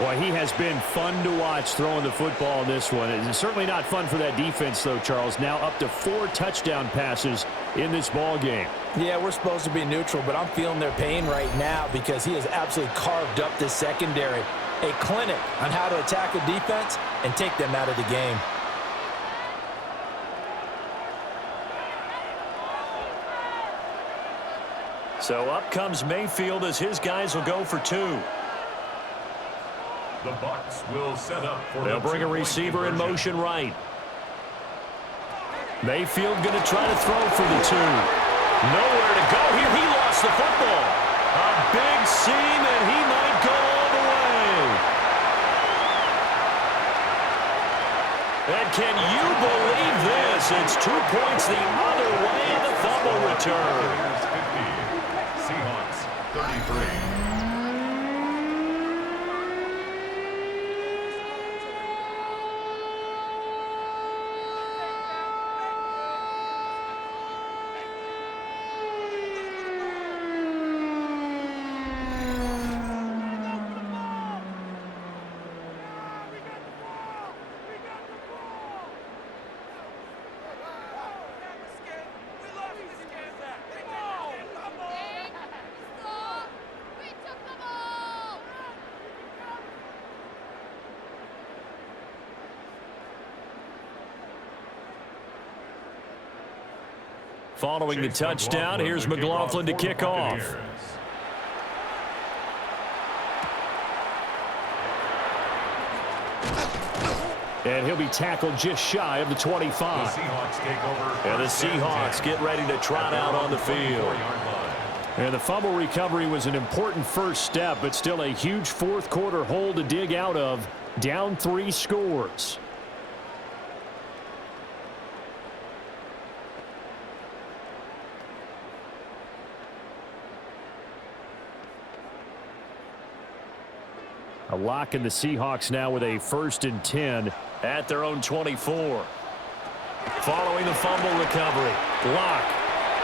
Boy, he has been fun to watch throwing the football in this one. It's certainly not fun for that defense, though, Charles. Now up to 4 touchdown passes in this ball game. Yeah, we're supposed to be neutral, but I'm feeling their pain right now because he has absolutely carved up this secondary. A clinic on how to attack a defense and take them out of the game. So up comes Mayfield as his guys will go for 2. The Bucs will set up for They'll bring a receiver in motion right. Mayfield going to try to throw for the 2. Nowhere to go here. He lost the football. A big seam, and he might go all the way. And can you believe this? It's 2 points the other way in the fumble return. 50, Seahawks 33. Following the touchdown, here's McLaughlin to kick off. And he'll be tackled just shy of the 25. And the Seahawks get ready to trot out on the field. And the fumble recovery was an important first step, but still a huge 4th quarter hole to dig out of. Down 3 scores. A lock in the Seahawks now with a 1st and 10 at their own 24. Following the fumble recovery, Lock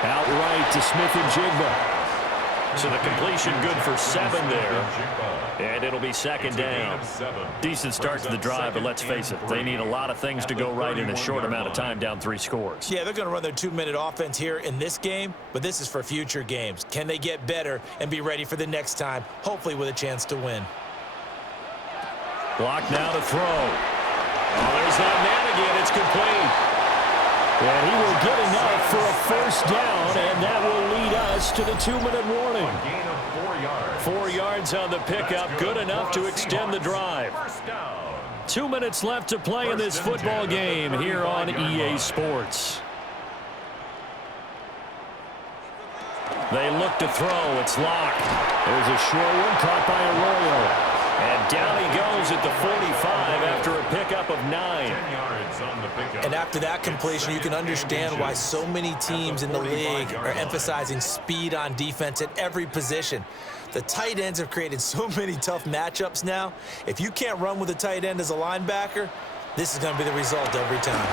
outright to Smith-Njigba. So the completion good for 7 there. And it'll be 2nd down. Decent start to the drive, but let's face it, they need a lot of things to go right in a short amount of time, down 3 scores. Yeah, they're going to run their 2-minute offense here in this game, but this is for future games. Can they get better and be ready for the next time, hopefully with a chance to win? Block now to throw. Oh, there's that man again. It's complete. And he will get enough for a 1st down, and that will lead us to the 2-minute warning. A gain of 4 yards. 4 yards on the pickup, good enough to extend the drive. 2 minutes left to play in this football game here on EA Sports. They look to throw. It's Lock. There's a short one caught by Arroyo. And down he goes at the 45 after a pickup of 9. 10 yards on the pickup. And after that completion, you can understand why so many teams in the league are emphasizing speed on defense at every position. The tight ends have created so many tough matchups now. If you can't run with a tight end as a linebacker, this is going to be the result every time.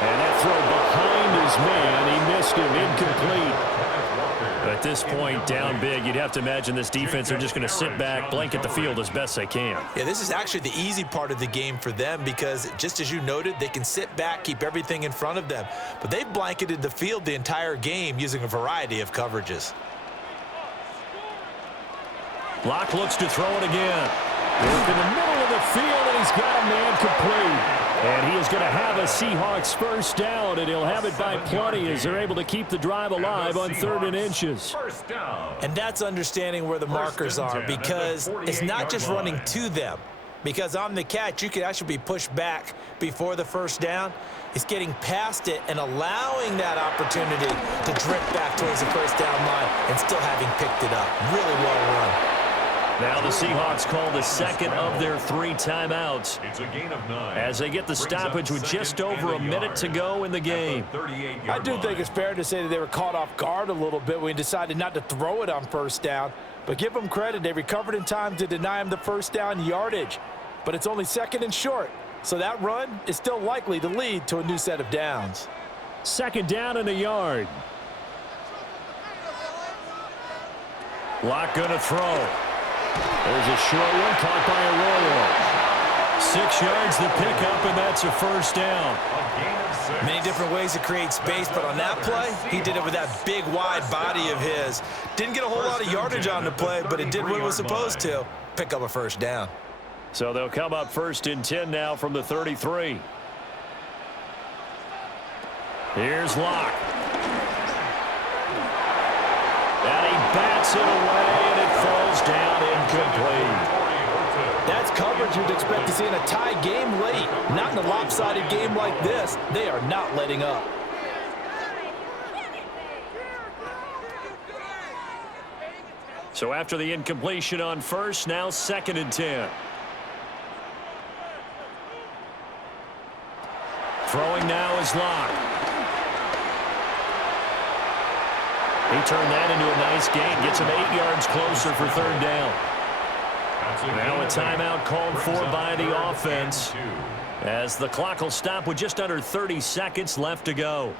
And that throw behind his man. He missed him. Incomplete. At this point, down big, you'd have to imagine this defense are just going to sit back, blanket the field as best they can. Yeah, this is actually the easy part of the game for them because, just as you noted, they can sit back, keep everything in front of them. But they've blanketed the field the entire game using a variety of coverages. Lock looks to throw it again. Work in the middle of the field, and he's got a man complete. And he is going to have a Seahawks 1st down, and he'll have it by plenty as they're able to keep the drive alive on 3rd and inches. And that's understanding where the markers are, because it's not just running to them. Because on the catch, you could actually be pushed back before the 1st down. It's getting past it and allowing that opportunity to drift back towards the 1st down line and still having picked it up. Really well run. Now the Seahawks call the second of their 3 timeouts It's a gain of 9. as they get the stoppage with just over a minute to go in the game. I do think it's fair to say that they were caught off guard a little bit when he decided not to throw it on first down. But give them credit, they recovered in time to deny him the first down yardage. But it's only second and short, so that run is still likely to lead to a new set of downs. Second down and a yard. Lock gonna throw. There's a short one caught by Arroyo. 6 yards the pickup, and that's a first down. Many different ways to create space, but on that play, he did it with that big, wide body of his. Didn't get a whole lot of yardage on the play, but it did what it was supposed to. Pick up a first down. So they'll come up 1st and 10 now from the 33. Here's Locke. And he bats it away, and it falls down incomplete. That's coverage you'd expect to see in a tie game late. Not in a lopsided game like this. They are not letting up. So after the incompletion on first, now 2nd and 10. Throwing now is Locke. He turned that into a nice gain. Gets him 8 yards closer for 3rd down. Now a timeout called for by the offense as the clock will stop with just under 30 seconds left to go.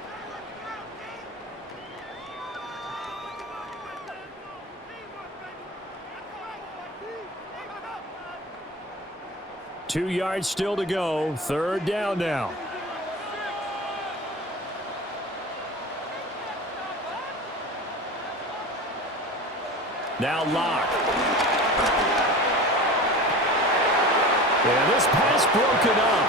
Two yards still to go. 3rd down now. Now Locke. And this pass broken up.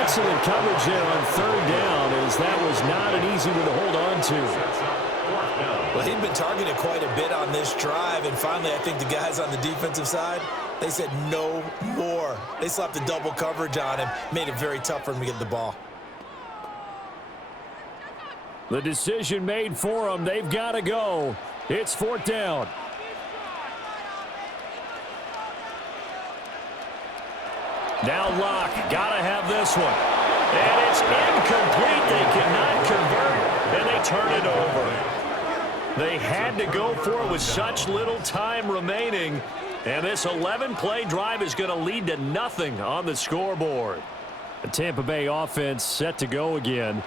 Excellent coverage there on 3rd down, as that was not an easy one to hold on to. Well, he'd been targeted quite a bit on this drive, and finally I think the guys on the defensive side, they said no more. They slapped the double coverage on him, made it very tough for him to get the ball. The decision made for them. They've got to go. It's 4th down. Now Locke, gotta have this one. And it's incomplete. They cannot convert, and they turn it over. They had to go for it with such little time remaining, and this 11-play drive is going to lead to nothing on the scoreboard. The Tampa Bay offense set to go again.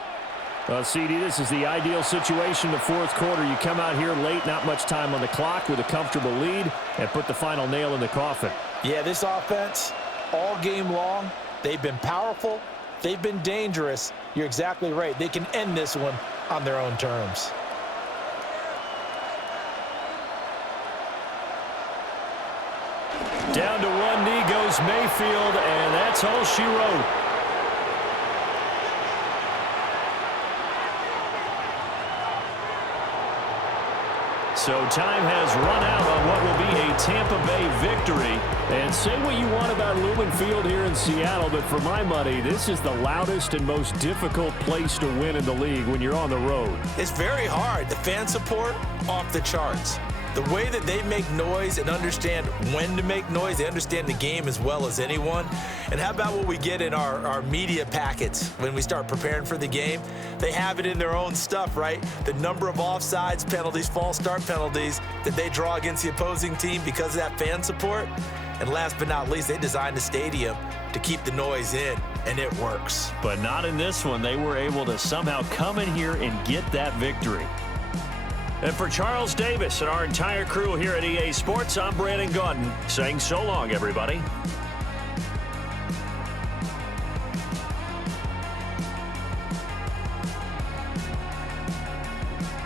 CD, this is the ideal situation in the 4th quarter. You come out here late, not much time on the clock, with a comfortable lead, and put the final nail in the coffin. Yeah, this offense, all game long, they've been powerful, they've been dangerous. You're exactly right. They can end this one on their own terms. Down to one knee goes Mayfield, and that's all she wrote. So time has run out on what will be a Tampa Bay victory. And say what you want about Lumen Field here in Seattle, but for my money, this is the loudest and most difficult place to win in the league when you're on the road. It's very hard. The fan support, off the charts. The way that they make noise and understand when to make noise, they understand the game as well as anyone. And how about what we get in our media packets when we start preparing for the game? They have it in their own stuff, right? The number of offsides penalties, false start penalties that they draw against the opposing team because of that fan support. And last but not least, they designed the stadium to keep the noise in, and it works. But not in this one. They were able to somehow come in here and get that victory. And for Charles Davis and our entire crew here at EA Sports, I'm Brandon Gaudin saying so long, everybody.